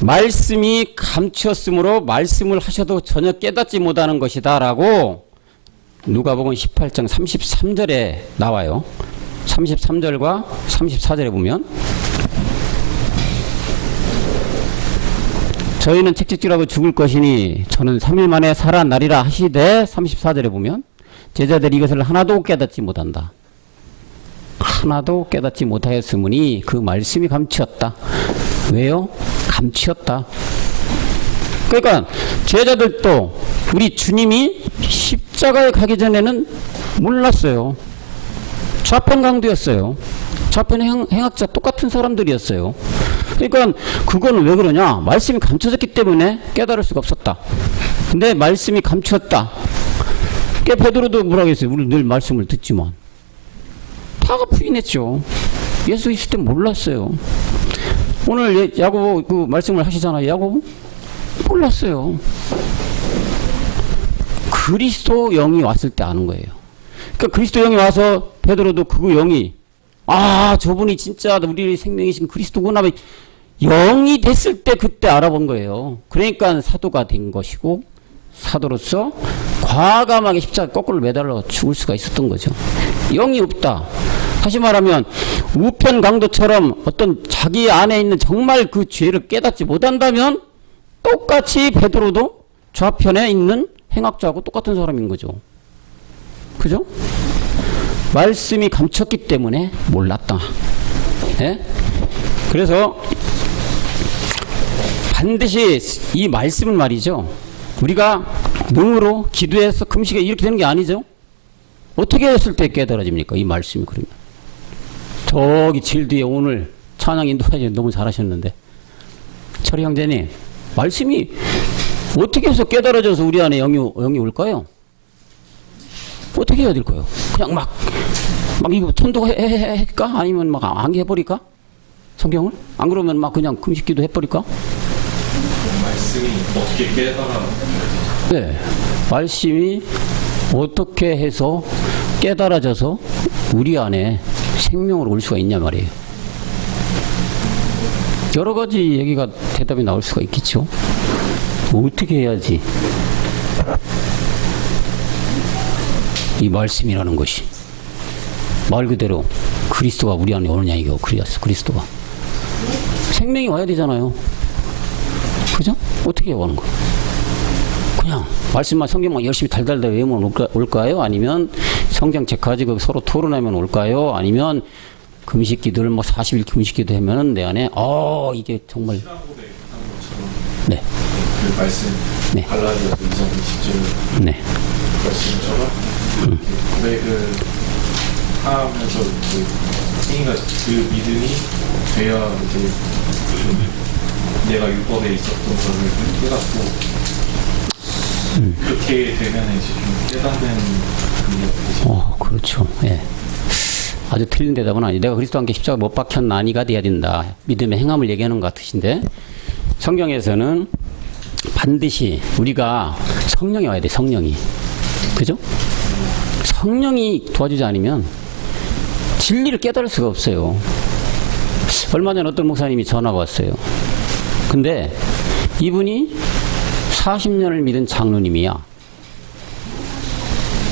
말씀이 감추었으므로 말씀을 하셔도 전혀 깨닫지 못하는 것이다 라고 누가복음 18장 33절에 나와요. 33절과 34절에 보면 저희는 책찍질하고 죽을 것이니 저는 3일 만에 살아나리라 하시되 34절에 보면 제자들이 이것을 하나도 깨닫지 못한다. 하나도 깨닫지 못하였으므니 그 말씀이 감추었다. 왜요? 감추었다. 그러니까 제자들도 우리 주님이 십자가에 가기 전에는 몰랐어요. 좌편 강도였어요. 좌편 행악자 똑같은 사람들이었어요. 그러니까 그거는 왜 그러냐? 말씀이 감춰졌기 때문에 깨달을 수가 없었다. 근데 말씀이 감추었다. 베드로도 뭐라고 했어요? 우리 늘 말씀을 듣지만 다 부인했죠. 예수 있을 때 몰랐어요. 오늘 야고보 그 말씀을 하시잖아요. 야고보 몰랐어요. 그리스도 영이 왔을 때 아는 거예요. 그러니까 그리스도 영이 와서 베드로도 그 영이 저분이 진짜 우리 생명이신 그리스도구나 영이 됐을 때 그때 알아본 거예요. 그러니까 사도가 된 것이고 사도로서 과감하게 십자가 거꾸로 매달려 죽을 수가 있었던 거죠. 영이 없다. 다시 말하면 우편 강도처럼 어떤 자기 안에 있는 정말 그 죄를 깨닫지 못한다면 똑같이 베드로도 좌편에 있는 행악자하고 똑같은 사람인 거죠. 그죠? 말씀이 감췄기 때문에 몰랐다. 예? 그래서 반드시 이 말씀은 말이죠. 우리가 능으로 기도해서 금식에 이렇게 되는 게 아니죠. 어떻게 했을 때 깨달아집니까? 이 말씀이 그러면. 저기 제일 뒤에 오늘 찬양 인도하지 너무 잘하셨는데 철희 형제님 말씀이 어떻게 해서 깨달아져서 우리 안에 영이 올까요? 어떻게 해야 될까요? 그냥 막 이거 천도할까? 아니면 막 암기해버릴까? 성경을? 안 그러면 막 그냥 금식기도 해버릴까? 말씀이 어떻게 깨달아? 네. 말씀이 어떻게 해서 깨달아져서 우리 안에 생명으로 올 수가 있냐 말이에요. 여러 가지 얘기가 대답이 나올 수가 있겠죠. 어떻게 해야지? 이 말씀이라는 것이 말 그대로 그리스도가 우리 안에 오느냐 이거 그리스도가 생명이 와야 되잖아요. 그죠? 어떻게 오는 거예요? 그냥 말씀만 성경만 열심히 달달달 외우면 올까요? 아니면 성경책 가지고 서로 토론하면 올까요? 아니면 금식기도를 40일 금식기도 하면은 내 안에 이게 정말 네. 그 말씀 네. 갈라디아서 2장 20절 네. 말씀처럼 고백을 하면서 그러니까 그 믿음이 돼야 이제 내가 율법에 있었던 것을 깨닫고 그렇게 되면 이제 좀 깨닫는 그게 그렇죠. 예. 아주 틀린 대답은 아니. 내가 그리스도와 함께 십자가 못 박혔나니가 돼야 된다. 믿음의 행함을 얘기하는 것 같으신데 성경에서는 반드시 우리가 성령이 와야 돼. 성령이. 그죠? 성령이 도와주지 않으면 진리를 깨달을 수가 없어요. 얼마 전에 어떤 목사님이 전화가 왔어요. 근데 이분이 40년을 믿은 장로님이야.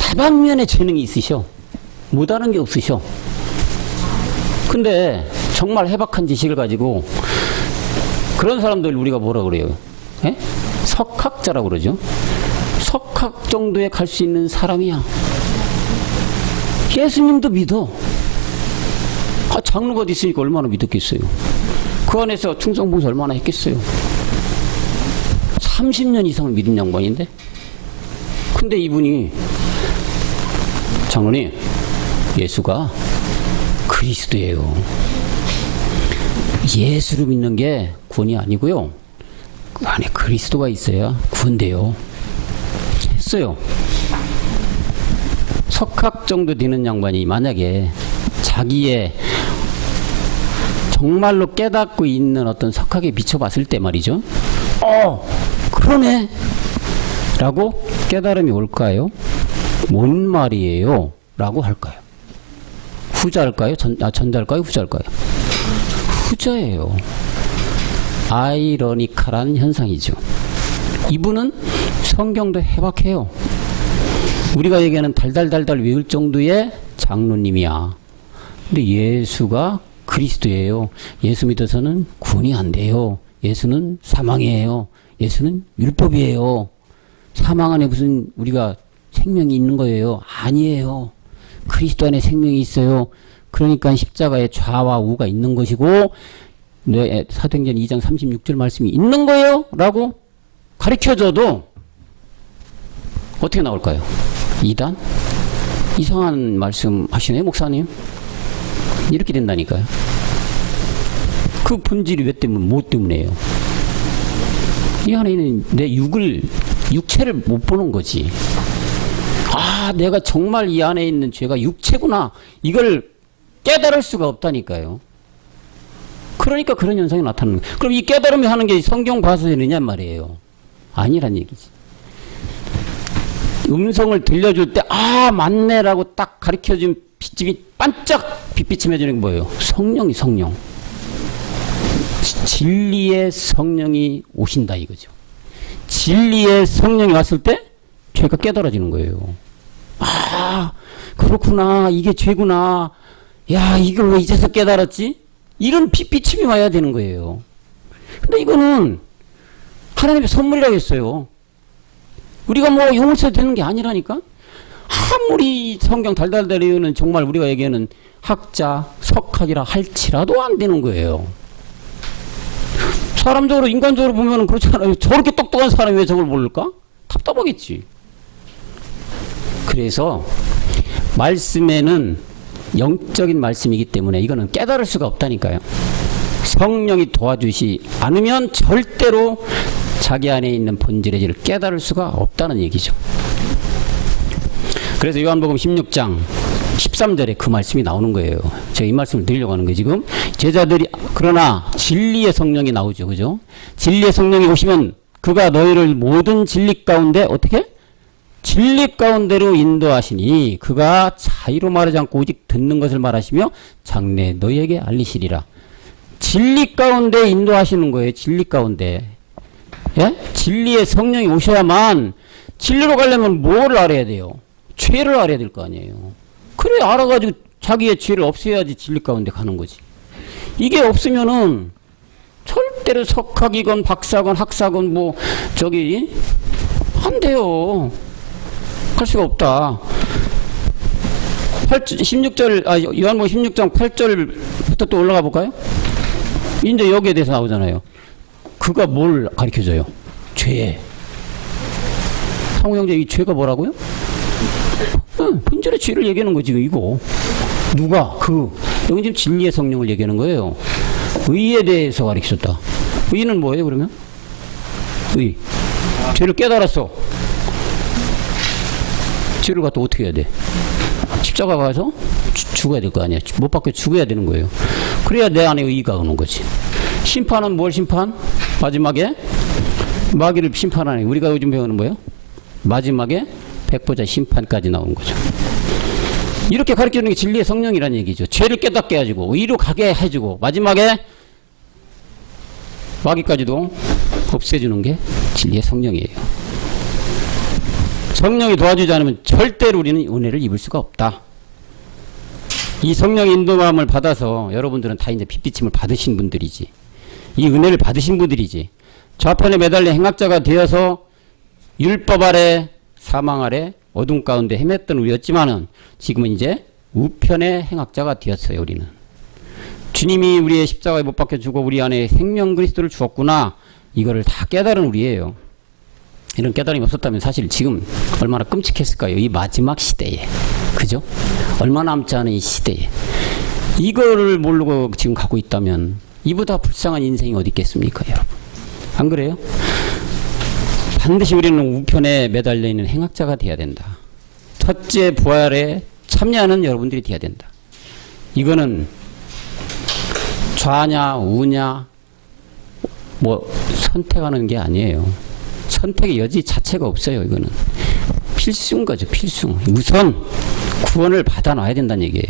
다방면에 재능이 있으셔. 못하는 게 없으셔. 근데 정말 해박한 지식을 가지고 그런 사람들 우리가 뭐라 그래요? 에? 석학자라고 그러죠. 석학 정도에 갈 수 있는 사람이야. 예수님도 믿어. 장로가 있으니까 얼마나 믿었겠어요. 그 안에서 충성봉사 얼마나 했겠어요. 30년 이상을 믿은 양반인데. 근데 이분이 장로님, 예수가 그리스도예요. 예수를 믿는 게 구원이 아니고요. 그 안에 그리스도가 있어야 구원돼요. 했어요. 석학 정도 되는 양반이 만약에 자기의 정말로 깨닫고 있는 어떤 석학에 비춰봤을 때 말이죠. 그러네. 라고 깨달음이 올까요? 뭔 말이에요? 라고 할까요? 후자일까요? 전자일까요? 후자일까요? 후자예요. 아이러니컬한 현상이죠. 이분은 성경도 해박해요. 우리가 얘기하는 달달달달 외울 정도의 장로님이야. 근데 예수가 그리스도예요. 예수 믿어서는 구원이 안 돼요. 예수는 사망이에요. 예수는 율법이에요. 사망 안에 무슨 우리가 생명이 있는 거예요? 아니에요. 그리스도 안에 생명이 있어요. 그러니까 십자가에 좌와 우가 있는 것이고 사도행전 2장 36절 말씀이 있는 거예요? 라고 가르쳐줘도 어떻게 나올까요? 이단? 이상한 말씀 하시네요, 목사님. 이렇게 된다니까요. 그 본질이 왜 때문에, 뭐 때문에요? 이 안에 있는 내 육체를 못 보는 거지. 내가 정말 이 안에 있는 죄가 육체구나. 이걸 깨달을 수가 없다니까요. 그러니까 그런 현상이 나타나는 거예요. 그럼 이 깨달음이 하는 게 성경 봐서 되느냐 말이에요. 아니란 얘기지. 음성을 들려줄 때 맞네라고 딱 가르쳐준 빛이 반짝 빛비침해주는 게 뭐예요? 성령이 성령. 진리의 성령이 오신다 이거죠. 진리의 성령이 왔을 때 죄가 깨달아지는 거예요. 아, 그렇구나. 이게 죄구나. 야, 이걸 왜 이제서 깨달았지? 이런 빛비침이 와야 되는 거예요. 근데 이거는 하나님의 선물이라고 했어요. 우리가 뭐 용서 되는 게 아니라니까? 아무리 성경 달달달 외우는 정말 우리가 얘기하는 학자, 석학이라 할지라도 안 되는 거예요. 사람적으로, 인간적으로 보면 그렇잖아요. 저렇게 똑똑한 사람이 왜 저걸 모를까? 답답하겠지. 그래서 말씀에는 영적인 말씀이기 때문에 이거는 깨달을 수가 없다니까요. 성령이 도와주시 않으면 절대로 자기 안에 있는 본질의 죄를 깨달을 수가 없다는 얘기죠. 그래서 요한복음 16장 13절에 그 말씀이 나오는 거예요. 제가 이 말씀을 드리려고 하는 거예요. 지금 제자들이 그러나 진리의 성령이 나오죠. 그죠? 진리의 성령이 오시면 그가 너희를 모든 진리 가운데 어떻게? 진리 가운데로 인도하시니 그가 자의로 말하지 않고 오직 듣는 것을 말하시며 장래 너희에게 알리시리라. 진리 가운데 인도하시는 거예요. 진리 가운데. 예? 진리의 성령이 오셔야만 진리로 가려면 뭐를 알아야 돼요? 죄를 알아야 될 거 아니에요. 그래 알아가지고 자기의 죄를 없애야지 진리 가운데 가는 거지. 이게 없으면은 절대로 석학이건 박사건 학사건 뭐 저기 안 돼요. 할 수가 없다. 16절, 요한복음 16장 8절부터 또 올라가 볼까요? 이제 여기에 대해서 나오잖아요. 그가 뭘 가르쳐줘요? 죄. 상호 형제, 이 죄가 뭐라고요? 본질의 죄를 얘기하는 거지, 이거. 누가? 여기 지금 진리의 성령을 얘기하는 거예요. 의에 대해서 가르쳐줬다. 의는 뭐예요, 그러면? 의. 죄를 깨달았어. 죄를 갖다 어떻게 해야 돼? 십자가 가서 죽어야 될 거 아니야. 못 박혀 죽어야 되는 거예요. 그래야 내 안에 의가 오는 거지. 심판은 뭘 심판? 마지막에 마귀를 심판하는, 우리가 요즘 배우는 뭐예요? 마지막에 백보자 심판까지 나온 거죠. 이렇게 가르쳐주는 게 진리의 성령이라는 얘기죠. 죄를 깨닫게 해주고 의로 가게 해주고 마지막에 마귀까지도 없애주는 게 진리의 성령이에요. 성령이 도와주지 않으면 절대로 우리는 은혜를 입을 수가 없다. 이 성령의 인도함을 받아서 여러분들은 다 이제 빛비침을 받으신 분들이지. 이 은혜를 받으신 분들이지. 좌편에 매달린 행악자가 되어서 율법 아래 사망 아래 어둠 가운데 헤맸던 우리였지만은 지금은 이제 우편의 행악자가 되었어요. 우리는 주님이 우리의 십자가에 못 박혀 죽어 우리 안에 생명 그리스도를 주었구나. 이거를 다 깨달은 우리예요. 이런 깨달음이 없었다면 사실 지금 얼마나 끔찍했을까요? 이 마지막 시대에. 그죠? 얼마 남지 않은 이 시대에. 이거를 모르고 지금 가고 있다면 이보다 불쌍한 인생이 어디 있겠습니까, 여러분? 안 그래요? 반드시 우리는 우편에 매달려 있는 행악자가 되어야 된다. 첫째 부활에 참여하는 여러분들이 되어야 된다. 이거는 좌냐 우냐 뭐 선택하는 게 아니에요. 선택의 여지 자체가 없어요. 이거는 필수인 거죠. 필수. 우선 구원을 받아놔야 된다는 얘기예요.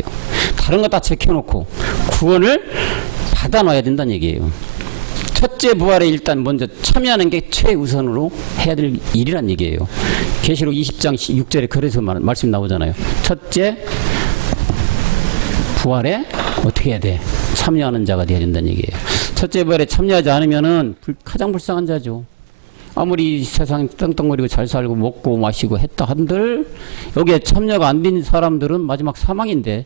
다른 거 다 제껴놓고 구원을 받아놔야 된다는 얘기예요. 첫째 부활에 일단 먼저 참여하는 게 최우선으로 해야 될 일이란 얘기예요. 계시록 20장 6절에 그래서 말씀 나오잖아요. 첫째 부활에 어떻게 해야 돼? 참여하는 자가 돼야 된다는 얘기예요. 첫째 부활에 참여하지 않으면은 가장 불쌍한 자죠. 아무리 세상 떵떵거리고 잘 살고 먹고 마시고 했다 한들 여기에 참여가 안 된 사람들은 마지막 사망인데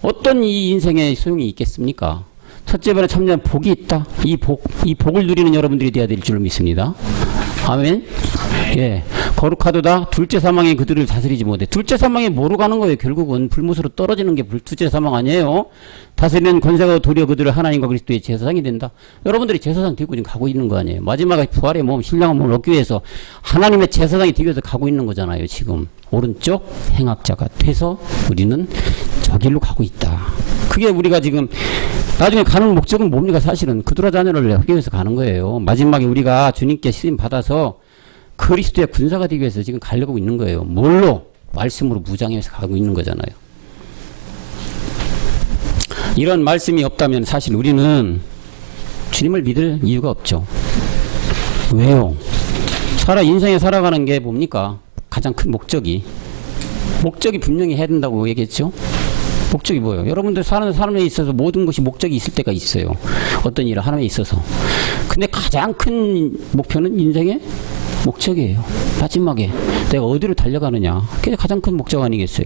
어떤 이 인생에 소용이 있겠습니까? 첫째 번에 참여한 복이 있다. 이 복을 누리는 여러분들이 되어야 될 줄 믿습니다. 아멘. 예. 거룩하도다. 둘째 사망에 그들을 다스리지 못해. 둘째 사망에 뭐로 가는 거예요? 결국은 불못으로 떨어지는 게 둘째 사망 아니에요? 다스리는 권세가 도리어 그들을 하나님과 그리스도의 제사장이 된다. 여러분들이 제사장 되고 지금 가고 있는 거 아니에요? 마지막에 부활의 몸, 신령한 몸을 얻기 위해서 하나님의 제사장이 되기 위해서 가고 있는 거잖아요. 지금 오른쪽 행악자가 돼서 우리는 저 길로 가고 있다. 그게 우리가 지금 나중에 가는 목적은 뭡니까? 사실은 그들아 자녀를 하기 위해서 가는 거예요. 마지막에 우리가 주님께 쓰임 받아서 그리스도의 군사가 되기 위해서 지금 가려고 있는 거예요. 뭘로? 말씀으로 무장해서 가고 있는 거잖아요. 이런 말씀이 없다면 사실 우리는 주님을 믿을 이유가 없죠. 왜요? 인생에 살아가는 게 뭡니까? 가장 큰 목적이 분명히 해야 된다고 얘기했죠. 목적이 뭐예요? 여러분들 사는 삶에 있어서 모든 것이 목적이 있을 때가 있어요. 어떤 일을 하는 데 있어서. 근데 가장 큰 목표는 인생의 목적이에요. 마지막에 내가 어디로 달려가느냐. 그게 가장 큰 목적 아니겠어요?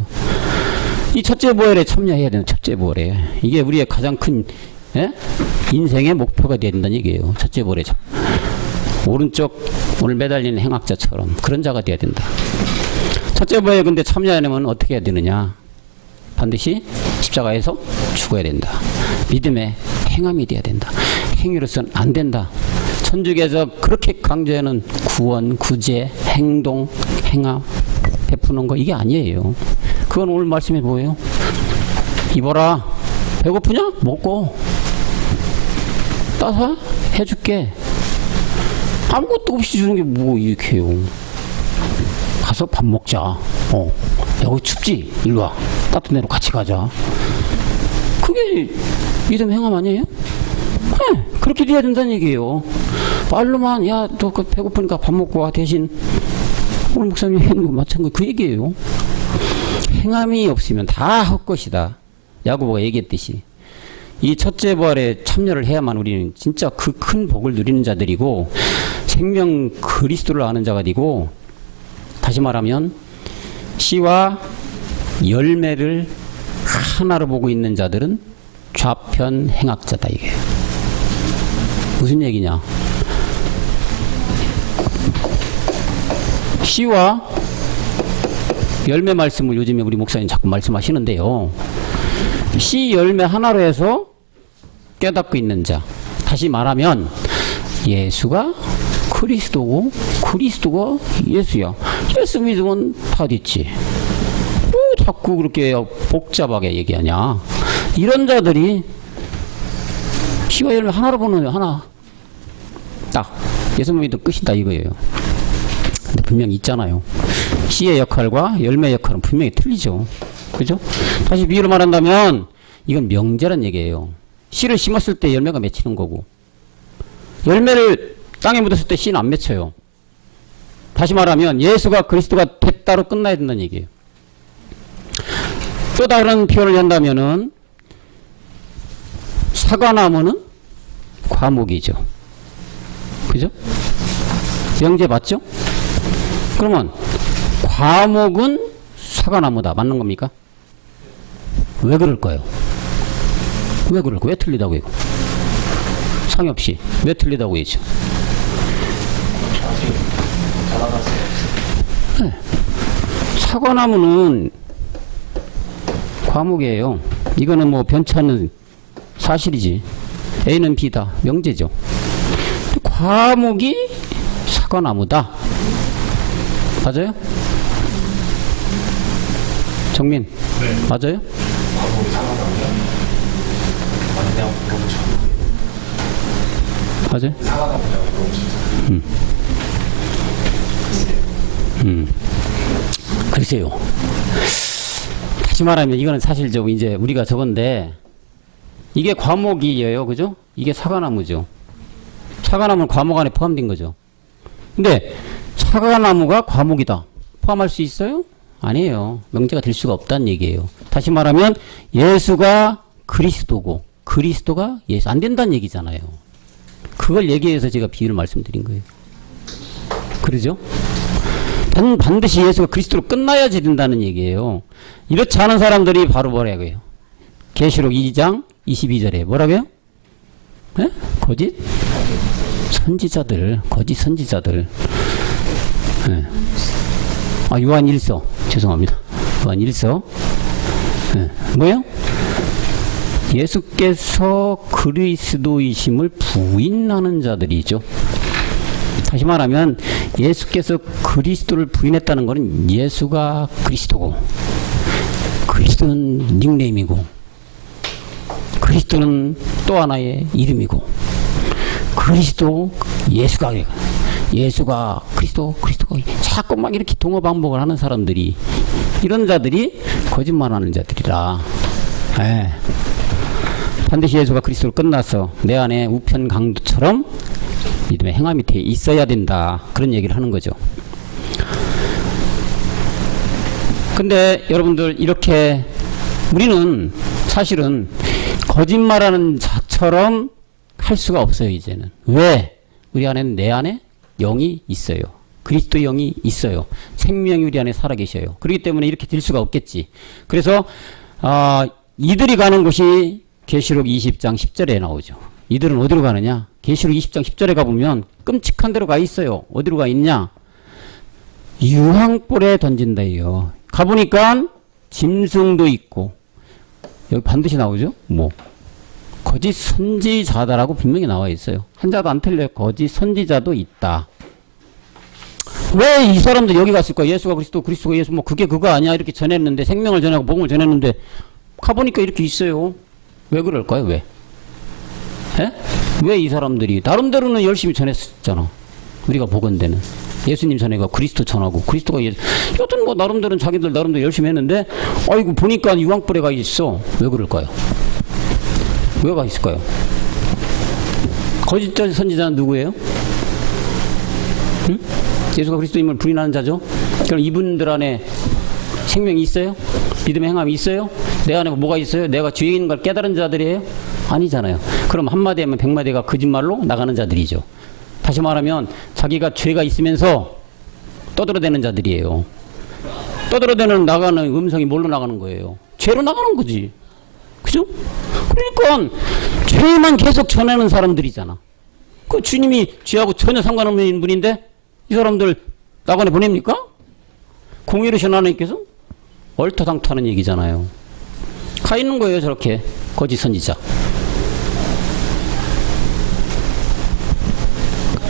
이 첫째 부활에 참여해야 되는 첫째 부활에. 이게 우리의 가장 큰 인생의 목표가 되어야 된다는 얘기예요. 첫째 부활에 오른쪽 오늘 매달리는 행악자처럼 그런 자가 되어야 된다. 첫째 부활에 근데 참여하려면 어떻게 해야 되느냐. 반드시 십자가에서 죽어야 된다. 믿음의 행함이 되어야 된다. 행위로서는 안 된다. 천주교에서 그렇게 강조하는 구원, 구제, 행동, 행함 베푸는 거 이게 아니에요. 그건 오늘 말씀이 뭐예요? 이봐라, 배고프냐? 먹고 따서 해줄게. 아무것도 없이 주는 게 뭐 이렇게 해요. 가서 밥 먹자. 여기 춥지? 일로 와. 따뜻한 데로 같이 가자. 그게 믿음 행함 아니에요? 네, 그렇게 돼야 된다는 얘기예요. 말로만 야, 너 그 배고프니까 밥 먹고 와 대신 오늘 목사님이 하는 거 마찬가지 그 얘기예요. 행함이 없으면 다 헛것이다. 야고보가 얘기했듯이 이 첫째 부활에 참여를 해야만 우리는 진짜 그 큰 복을 누리는 자들이고 생명 그리스도를 아는 자가 되고, 다시 말하면 씨와 열매를 하나로 보고 있는 자들은 좌편 행악자다. 이게 무슨 얘기냐? 씨와 열매 말씀을 요즘에 우리 목사님 자꾸 말씀하시는데요. 씨 열매 하나로 해서 깨닫고 있는 자. 다시 말하면 예수가 그리스도고 그리스도가 예수야. 예수 믿으면 다 됐지. 왜 자꾸 그렇게 복잡하게 얘기하냐. 이런 자들이 씨와 열매 하나로 보는 하나 딱 예수 믿으면 끝이다 이거예요. 근데 분명히 있잖아요. 씨의 역할과 열매의 역할은 분명히 틀리죠. 그죠? 다시 비유로 말한다면 이건 명제란 얘기예요. 씨를 심었을 때 열매가 맺히는 거고, 열매를 땅에 묻었을 때 씨는 안 맺혀요. 다시 말하면 예수가 그리스도가 됐다로 끝나야 된다는 얘기예요. 또 다른 표현을 한다면은 사과나무는 과목이죠. 그죠? 명제 맞죠? 그러면 과목은 사과나무다. 맞는 겁니까? 왜 그럴까요? 왜 그럴까? 왜 틀리다고 해요? 상엽씨, 왜 틀리다고 했죠? 네. 사과나무는 과목이에요. 이거는 뭐 변치 않는 사실이지. A는 B다. 명제죠. 과목이 사과나무다. 맞아요? 정민. 네. 맞아요? 과목이 사과나무야? 아니, 내가 물어보죠. 맞아요? 사과나무냐고 물어보죠. 글쎄요. 다시 말하면 이거는 사실 이제 우리가 저건데, 이게 과목이에요. 그죠? 이게 사과나무죠. 사과나무는 과목 안에 포함된 거죠. 근데 사과나무가 과목이다. 포함할 수 있어요? 아니에요. 명제가 될 수가 없다는 얘기예요. 다시 말하면 예수가 그리스도고 그리스도가 예수. 안 된다는 얘기잖아요. 그걸 얘기해서 제가 비유를 말씀드린 거예요. 그러죠? 반드시 예수가 그리스도로 끝나야지 된다는 얘기예요. 이렇지 않은 사람들이 바로 뭐라고 해요? 계시록 2장 22절에 뭐라고요? 네? 거짓 선지자들, 거짓 선지자들. 네. 요한 1서 죄송합니다. 요한 1서 네. 뭐예요? 예수께서 그리스도이심을 부인하는 자들이죠. 다시 말하면 예수께서 그리스도를 부인했다는 것은 예수가 그리스도고, 그리스도는 닉네임이고, 그리스도는 또 하나의 이름이고, 그리스도 예수가 그리스도가 자꾸 막 이렇게 동어 반복을 하는 사람들이, 이런 자들이 거짓말하는 자들이라. 반드시 예수가 그리스도로 끝나서 내 안에 우편 강도처럼 믿음의 행함이 돼 있어야 된다. 그런 얘기를 하는 거죠. 근데 여러분들 이렇게 우리는 사실은 거짓말하는 자처럼 할 수가 없어요. 이제는. 왜? 우리 안에는 내 안에 영이 있어요. 그리스도의 영이 있어요. 생명이 우리 안에 살아계셔요. 그렇기 때문에 이렇게 될 수가 없겠지. 그래서 이들이 가는 곳이 계시록 20장 10절에 나오죠. 이들은 어디로 가느냐? 계시록 20장 10절에 가보면 끔찍한 데로 가 있어요. 어디로 가 있냐? 유황불에 던진다요. 가보니까 짐승도 있고, 여기 반드시 나오죠? 뭐 거짓 선지자다라고 분명히 나와 있어요. 한자도 안 틀려요. 거짓 선지자도 있다. 왜 이 사람들 여기 갔을까? 예수가 그리스도가 예수, 뭐 그게 그거 아니야? 이렇게 전했는데, 생명을 전하고 복음을 전했는데 가보니까 이렇게 있어요. 왜 그럴까요? 왜? 에? 왜 이 사람들이 나름대로는 열심히 전했잖아. 우리가 보건대는 예수님 전해가 그리스도 전하고 그리스도가 여튼 뭐 나름대로는 자기들 나름대로 열심히 했는데, 아이고 보니까 유황불에 가 있어. 왜 그럴까요? 왜 가 있을까요? 거짓 선지자는 누구예요? 응? 예수가 그리스도임을 부인하는 자죠. 그럼 이분들 안에 생명이 있어요? 믿음의 행함이 있어요? 내 안에 뭐가 있어요? 내가 죄에 있는 걸 깨달은 자들이에요? 아니잖아요. 그럼 한마디 하면 백마디가 거짓말로 나가는 자들이죠. 다시 말하면 자기가 죄가 있으면서 떠들어대는 자들이에요. 떠들어대는 나가는 음성이 뭘로 나가는 거예요? 죄로 나가는 거지. 그죠? 그러니까 죄만 계속 전하는 사람들이잖아. 그 주님이 죄하고 전혀 상관없는 분인데 이 사람들 나간에 보냅니까? 공의로 전하나님께서? 얼토당토하는 얘기잖아요. 가 있는 거예요. 저렇게 거짓 선지자.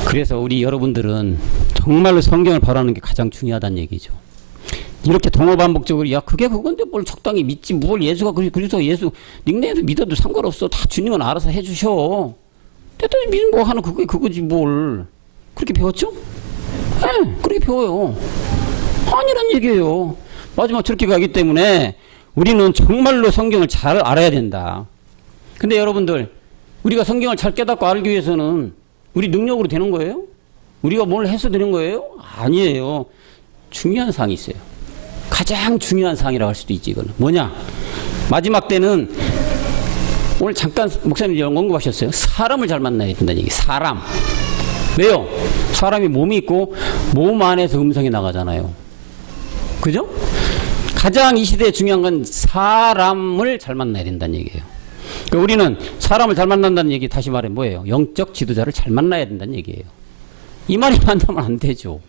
그래서 우리 여러분들은 정말로 성경을 바라는 게 가장 중요하다는 얘기죠. 이렇게 동어반복적으로 야 그게 그건데 뭘 적당히 믿지, 뭘 예수가 그리스도 예수 닉네임도 믿어도 상관없어. 다 주님은 알아서 해주셔. 때때로 믿음 뭐 하는 그거지 뭘. 그렇게 배웠죠? 네, 그렇게 배워요. 아니란 얘기예요. 마지막 저렇게 가기 때문에 우리는 정말로 성경을 잘 알아야 된다. 근데 여러분들 우리가 성경을 잘 깨닫고 알기 위해서는 우리 능력으로 되는 거예요? 우리가 뭘 해서 되는 거예요? 아니에요. 중요한 사항이 있어요. 가장 중요한 사항이라고 할 수도 있지. 이거는 뭐냐? 마지막 때는 오늘 잠깐 목사님 언급하셨어요. 사람을 잘 만나야 된다는 얘기. 사람. 왜요? 사람이 몸이 있고 몸 안에서 음성이 나가잖아요. 그죠? 가장 이 시대에 중요한 건 사람을 잘 만나야 된다는 얘기예요. 그러니까 우리는 사람을 잘 만난다는 얘기 다시 말해 뭐예요? 영적 지도자를 잘 만나야 된다는 얘기예요. 이 말이 만나면 안 되죠.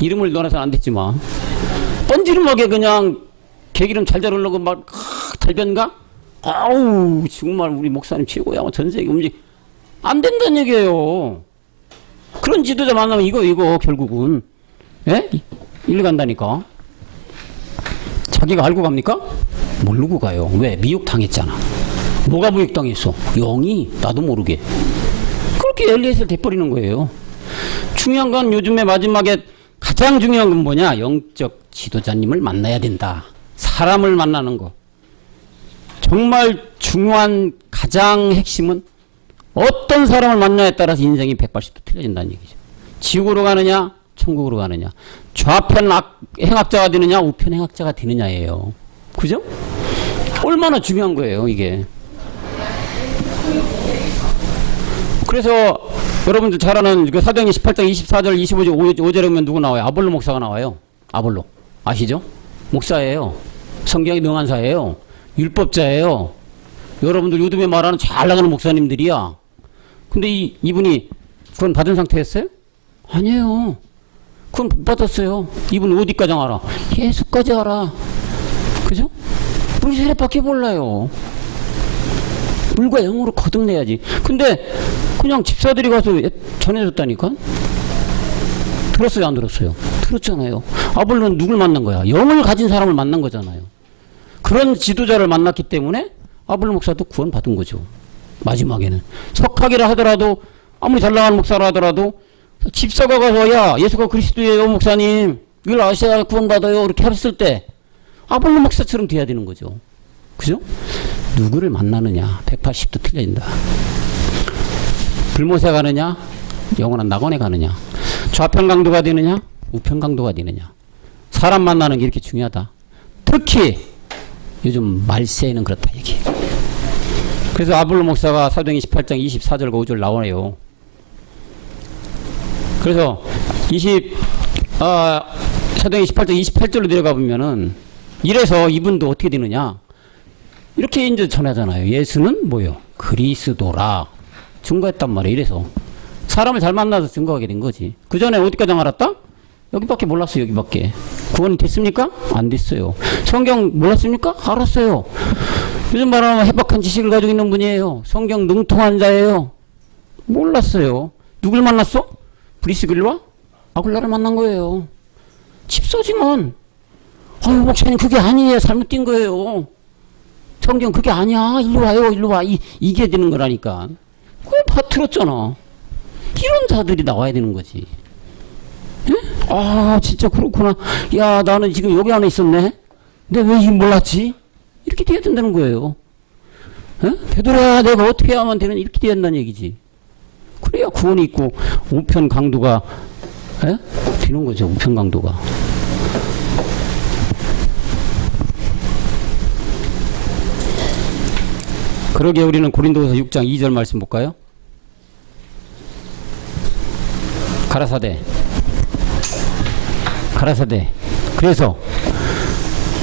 이름을 넣어서는 안 됐지만 뻔지름하게 그냥 개기름 잘잘 흘러고 막 달변가? 아우 정말 우리 목사님 최고야. 전세계 움직 안 된다는 얘기예요. 그런 지도자 만나면 이거 결국은 예? 일리 간다니까. 자기가 알고 갑니까? 모르고 가요. 왜? 미혹당했잖아. 뭐가 미혹당했어? 영이 나도 모르게. 그렇게 엘리에스를 돼버리는 거예요. 중요한 건 요즘에 마지막에 가장 중요한 건 뭐냐? 영적 지도자님을 만나야 된다. 사람을 만나는 거. 정말 중요한 가장 핵심은 어떤 사람을 만나에 따라서 인생이 180도 틀려진다는 얘기죠. 지옥으로 가느냐? 천국으로 가느냐? 좌편 행악자가 되느냐? 우편 행악자가 되느냐예요. 그죠? 얼마나 중요한 거예요, 이게. 그래서 여러분들 잘 아는 그 사도행전 18장 24절 25절에 보면 누구 나와요? 아볼로 목사가 나와요. 아볼로. 아시죠? 목사예요. 성경에 능한 사예요. 율법자예요. 여러분들 요즘에 말하는 잘 나가는 목사님들이야. 근데 이분이 그건 받은 상태였어요? 아니에요. 그건 못 받았어요. 이분 어디까지 알아? 예수까지 알아. 그죠? 우리 세례밖에 몰라요. 물과 영으로 거듭내야지. 근데 그냥 집사들이 가서 전해줬다니까? 들었어요, 안 들었어요? 들었잖아요. 아볼로는 누굴 만난 거야? 영을 가진 사람을 만난 거잖아요. 그런 지도자를 만났기 때문에 아볼로 목사도 구원 받은 거죠. 마지막에는. 석학이라 하더라도 아무리 잘 나가는 목사라 하더라도 집사가 가서 야 예수가 그리스도예요 목사님 이걸 아셔야 구원 받아요 이렇게 했을 때 아볼로 목사처럼 돼야 되는 거죠. 그죠? 누구를 만나느냐. 180도 틀려진다. 불못에 가느냐, 영원한 낙원에 가느냐. 좌편 강도가 되느냐, 우편 강도가 되느냐. 사람 만나는 게 이렇게 중요하다. 특히 요즘 말세에는 그렇다 얘기. 그래서 아볼로 목사가 사도행전 18장 24절과 5절 나오네요. 그래서 사도행전 18장 28절로 내려가 보면은 이래서 이분도 어떻게 되느냐. 이렇게 이제 전하잖아요. 예수는 뭐요? 그리스도라. 증거했단 말이에요. 이래서 사람을 잘 만나서 증거하게 된 거지. 그 전에 어디까지 알았다? 여기밖에 몰랐어요. 여기밖에. 구원이 됐습니까? 안 됐어요. 성경 몰랐습니까? 알았어요. 요즘 말하면 해박한 지식을 가지고 있는 분이에요. 성경 능통한 자예요. 몰랐어요. 누굴 만났어? 브리스길과 아굴라를 만난 거예요. 집소지만. 아유 목사님 그게 아니에요. 잘못 뛴 거예요. 성경 그게 아니야. 일로 와요. 일로 와. 이게 되는 거라니까. 그거 다 들었잖아. 이런 자들이 나와야 되는 거지. 에? 아 진짜 그렇구나. 야 나는 지금 여기 안에 있었네. 근데 왜 이거 몰랐지? 이렇게 돼야 된다는 거예요. 에? 되돌아 내가 어떻게 하면 되는 이렇게 돼야 된다는 얘기지. 그래야 구원이 있고 우편 강도가 되는 거죠. 우편 강도가. 그러게 우리는 고린도후서 6장 2절 말씀 볼까요? 가라사대. 그래서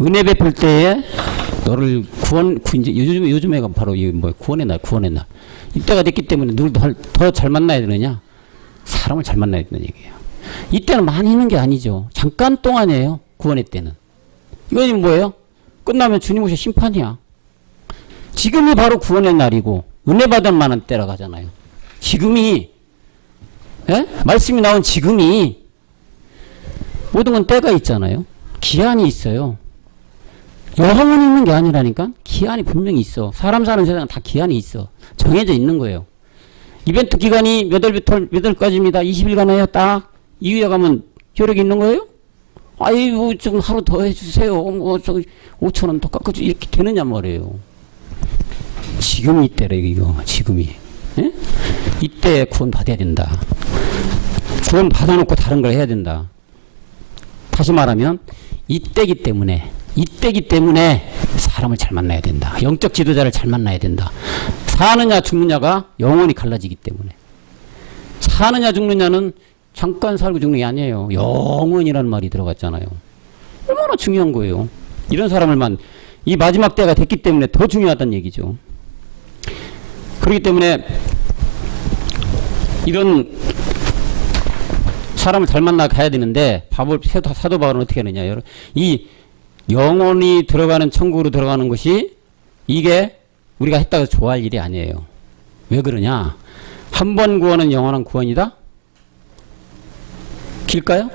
은혜 베풀 때에 너를 이제 요즘에가 바로 구원의 날. 이때가 됐기 때문에 누굴 더 잘 만나야 되느냐? 사람을 잘 만나야 되는 얘기예요. 이때는 많이 있는 게 아니죠. 잠깐 동안이에요. 구원의 때는. 이건 뭐예요? 끝나면 주님 오실 심판이야. 지금이 바로 구원의 날이고 은혜 받을 만한 때라고 하잖아요. 지금이 말씀이 나온 지금이 모든 건 때가 있잖아요. 기한이 있어요. 영원히 있는 게 아니라니까. 기한이 분명히 있어. 사람 사는 세상은 다 기한이 있어. 정해져 있는 거예요. 이벤트 기간이 몇 월까지입니다. 20일간 해요. 딱 이후에 가면 효력이 있는 거예요? 아이고 좀 하루 더 해주세요. 저 5,000원 더 깎아주 이렇게 되느냐 말이에요. 지금 이때래 이거 지금이. 에? 이때 구원 받아야 된다. 구원 받아놓고 다른 걸 해야 된다. 다시 말하면 이때기 때문에 사람을 잘 만나야 된다. 영적 지도자를 잘 만나야 된다. 사느냐 죽느냐가 영원히 갈라지기 때문에. 사느냐 죽느냐는 잠깐 살고 죽는 게 아니에요. 영원이라는 말이 들어갔잖아요. 얼마나 중요한 거예요. 이런 사람을만 이 마지막 때가 됐기 때문에 더 중요하다는 얘기죠. 그렇기 때문에 이런 사람을 잘 만나 가야 되는데 사도 바울은 어떻게 하느냐. 이 영혼이 들어가는 천국으로 들어가는 것이 이게 우리가 했다고 좋아할 일이 아니에요. 왜 그러냐. 한 번 구원은 영원한 구원이다. 길까요?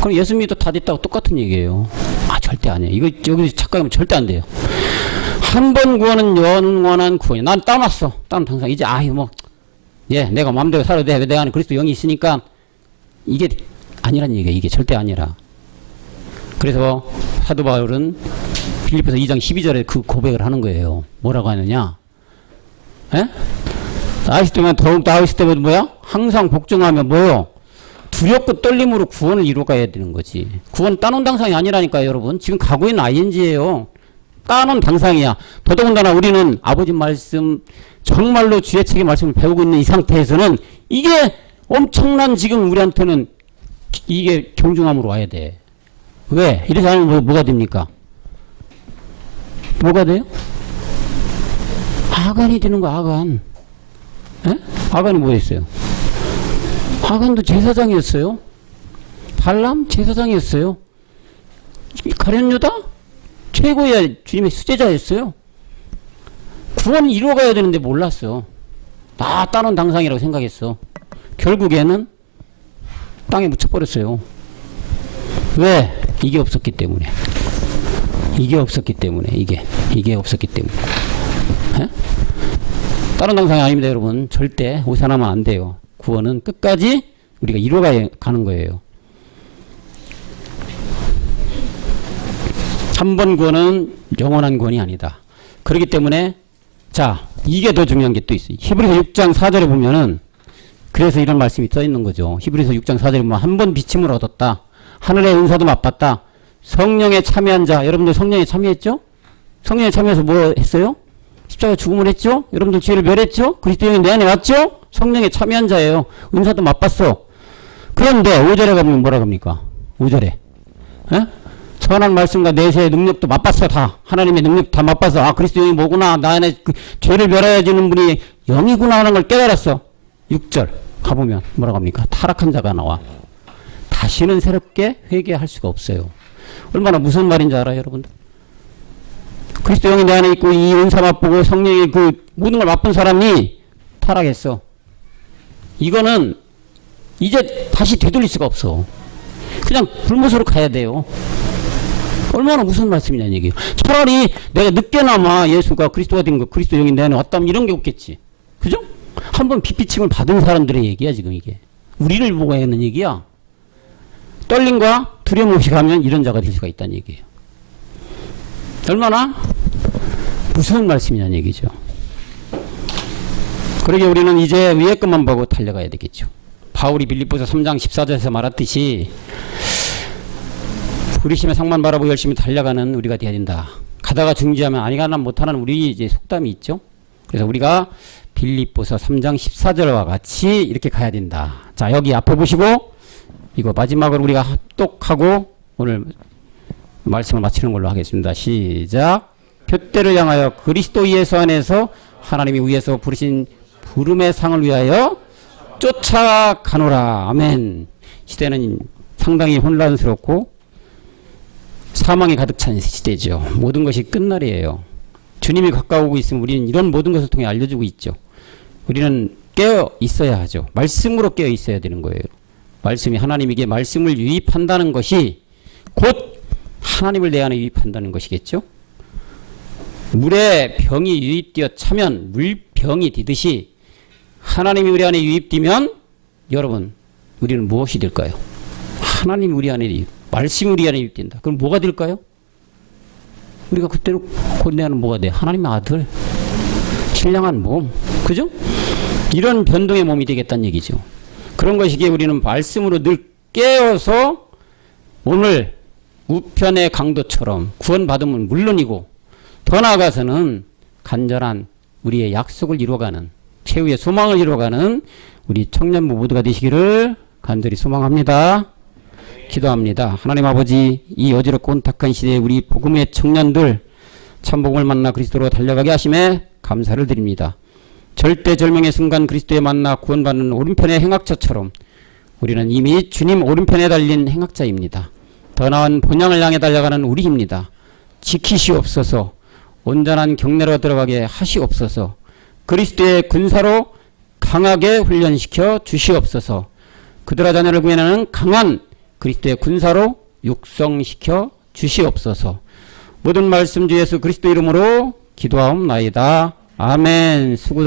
그럼 예수 믿어도 다 됐다고 똑같은 얘기예요. 아 절대 아니에요. 이거 여기 착각하면 절대 안 돼요. 한 번 구원은 영원한 구원이야. 난 따놨어. 따는 당상 이제 내가 마음대로 살아도 돼. 내 안에 그리스도 영이 있으니까 이게 아니란 얘기야. 이게 절대 아니라. 그래서 사도 바울은 빌립보서 2장 12절에 그 고백을 하는 거예요. 뭐라고 하느냐? 나있을 때면 더욱 나있을 때보다 뭐야? 항상 복종하며 뭐요? 두렵고 떨림으로 구원을 이루어가야 되는 거지. 구원 따놓은 당상이 아니라니까요, 여러분. 지금 가고 있는 ing예요. 따놓은 당상이야. 더더군다나 우리는 아버지 말씀, 정말로 주의 책의 말씀을 배우고 있는 이 상태에서는 이게 엄청난 지금 우리한테는 이게 경중함으로 와야 돼. 왜? 이래서 하면 뭐가 됩니까? 뭐가 돼요? 아간이 되는 거, 아간. 아간이 뭐였어요? 아간도 제사장이었어요. 발람 제사장이었어요. 가룟 유다 최고의 주님의 수제자였어요. 구원을 이루어가야 되는데 몰랐어. 다 따놓은 당상이라고 생각했어. 결국에는 땅에 묻혀버렸어요. 왜? 이게 없었기 때문에. 이게 없었기 때문에. 다른 당상이 아닙니다, 여러분. 절대 오산하면 안 돼요. 구원은 끝까지 우리가 이루어가야 가는 거예요. 한 번 구원은 영원한 구원이 아니다. 그렇기 때문에 자, 이게 더 중요한 게 또 있어요. 히브리서 6장 4절에 보면은 그래서 이런 말씀이 써 있는 거죠. 히브리서 6장 4절에 보면 한 번 비침을 얻었다. 하늘의 은사도 맛봤다. 성령에 참여한 자. 여러분들 성령에 참여했죠? 성령에 참여해서 뭐 했어요? 십자가 죽음을 했죠? 여러분들 죄를 멸했죠? 그리스도 영이 내 안에 왔죠? 성령에 참여한 자예요. 은사도 맛봤어. 그런데 5절에 가면 뭐라 합니까? 5절에. 에? 선한 말씀과 내세의 능력도 맛봤어. 다. 하나님의 능력 다 맛봤어. 아, 그리스도 영이 뭐구나. 나 안에 그 죄를 멸해야지는 분이 영이구나 하는 걸 깨달았어. 6절 가보면 뭐라고 합니까? 타락한 자가 나와. 다시는 새롭게 회개할 수가 없어요. 얼마나 무서운 말인지 알아요, 여러분들? 그리스도 영이 내 안에 있고 이 은사 맛보고 성령의 그 모든 걸 맛본 사람이 타락했어. 이거는 이제 다시 되돌릴 수가 없어. 그냥 불못으로 가야 돼요. 얼마나 무슨 말씀이냐는 얘기예요. 차라리 내가 늦게나마 예수가 그리스도가 된 거, 그리스도 영이 내 안에 왔다면 이런 게 없겠지. 그죠? 한번 빗비침을 받은 사람들의 얘기야, 지금 이게. 우리를 보고 하는 얘기야. 떨림과 두려움 없이 가면 이런 자가 될 수가 있다는 얘기예요. 얼마나 무서운 말씀이냐는 얘기죠. 그러게 우리는 이제 위에 것만 보고 달려가야 되겠죠. 바울이 빌립보서 3장 14절에서 말했듯이 부르심의 상만 바라보고 열심히 달려가는 우리가 되어야 된다. 가다가 중지하면 아니가나 못하는 우리 이제 속담이 있죠. 그래서 우리가 빌립보서 3장 14절과 같이 이렇게 가야 된다. 자, 여기 앞에 보시고 이거 마지막으로 우리가 합독하고 오늘 말씀을 마치는 걸로 하겠습니다. 시작. 표대를 향하여 그리스도 예수 안에서 하나님이 위에서 부르신 부름의 상을 위하여 쫓아가노라. 아멘. 시대는 상당히 혼란스럽고 사망이 가득 찬 시대죠. 모든 것이 끝날이에요. 주님이 가까우고 있으면 우리는 이런 모든 것을 통해 알려주고 있죠. 우리는 깨어 있어야 하죠. 말씀으로 깨어 있어야 되는 거예요. 말씀이 하나님에게 말씀을 유입한다는 것이 곧 하나님을 내 안에 유입한다는 것이겠죠. 물에 병이 유입되어 차면 물병이 되듯이 하나님이 우리 안에 유입되면 여러분 우리는 무엇이 될까요? 하나님이 우리 안에 말씀이 우리 안에 유입된다. 그럼 뭐가 될까요? 우리가 그때는 곧내는 뭐가 돼? 하나님의 아들, 신령한 몸, 그죠? 이런 변동의 몸이 되겠다는 얘기죠. 그런 것이기에 우리는 말씀으로 늘 깨어서 오늘 우편의 강도처럼 구원받으면 물론이고 더 나아가서는 간절한 우리의 약속을 이루어가는 최후의 소망을 이루어가는 우리 청년부 모두가 되시기를 간절히 소망합니다. 기도합니다. 하나님 아버지, 이 어지럽고 혼탁한 시대에 우리 복음의 청년들 참복음을 만나 그리스도로 달려가게 하심에 감사를 드립니다. 절대절명의 순간 그리스도에 만나 구원받는 오른편의 행악자처럼 우리는 이미 주님 오른편에 달린 행악자입니다. 더 나은 본향을 향해 달려가는 우리입니다. 지키시옵소서. 온전한 경내로 들어가게 하시옵소서. 그리스도의 군사로 강하게 훈련시켜 주시옵소서. 그들의 자녀를 구해내는 강한 그리스도의 군사로 육성시켜 주시옵소서. 모든 말씀 주 예수 그리스도 이름으로 기도하옵나이다. 아멘. 수고자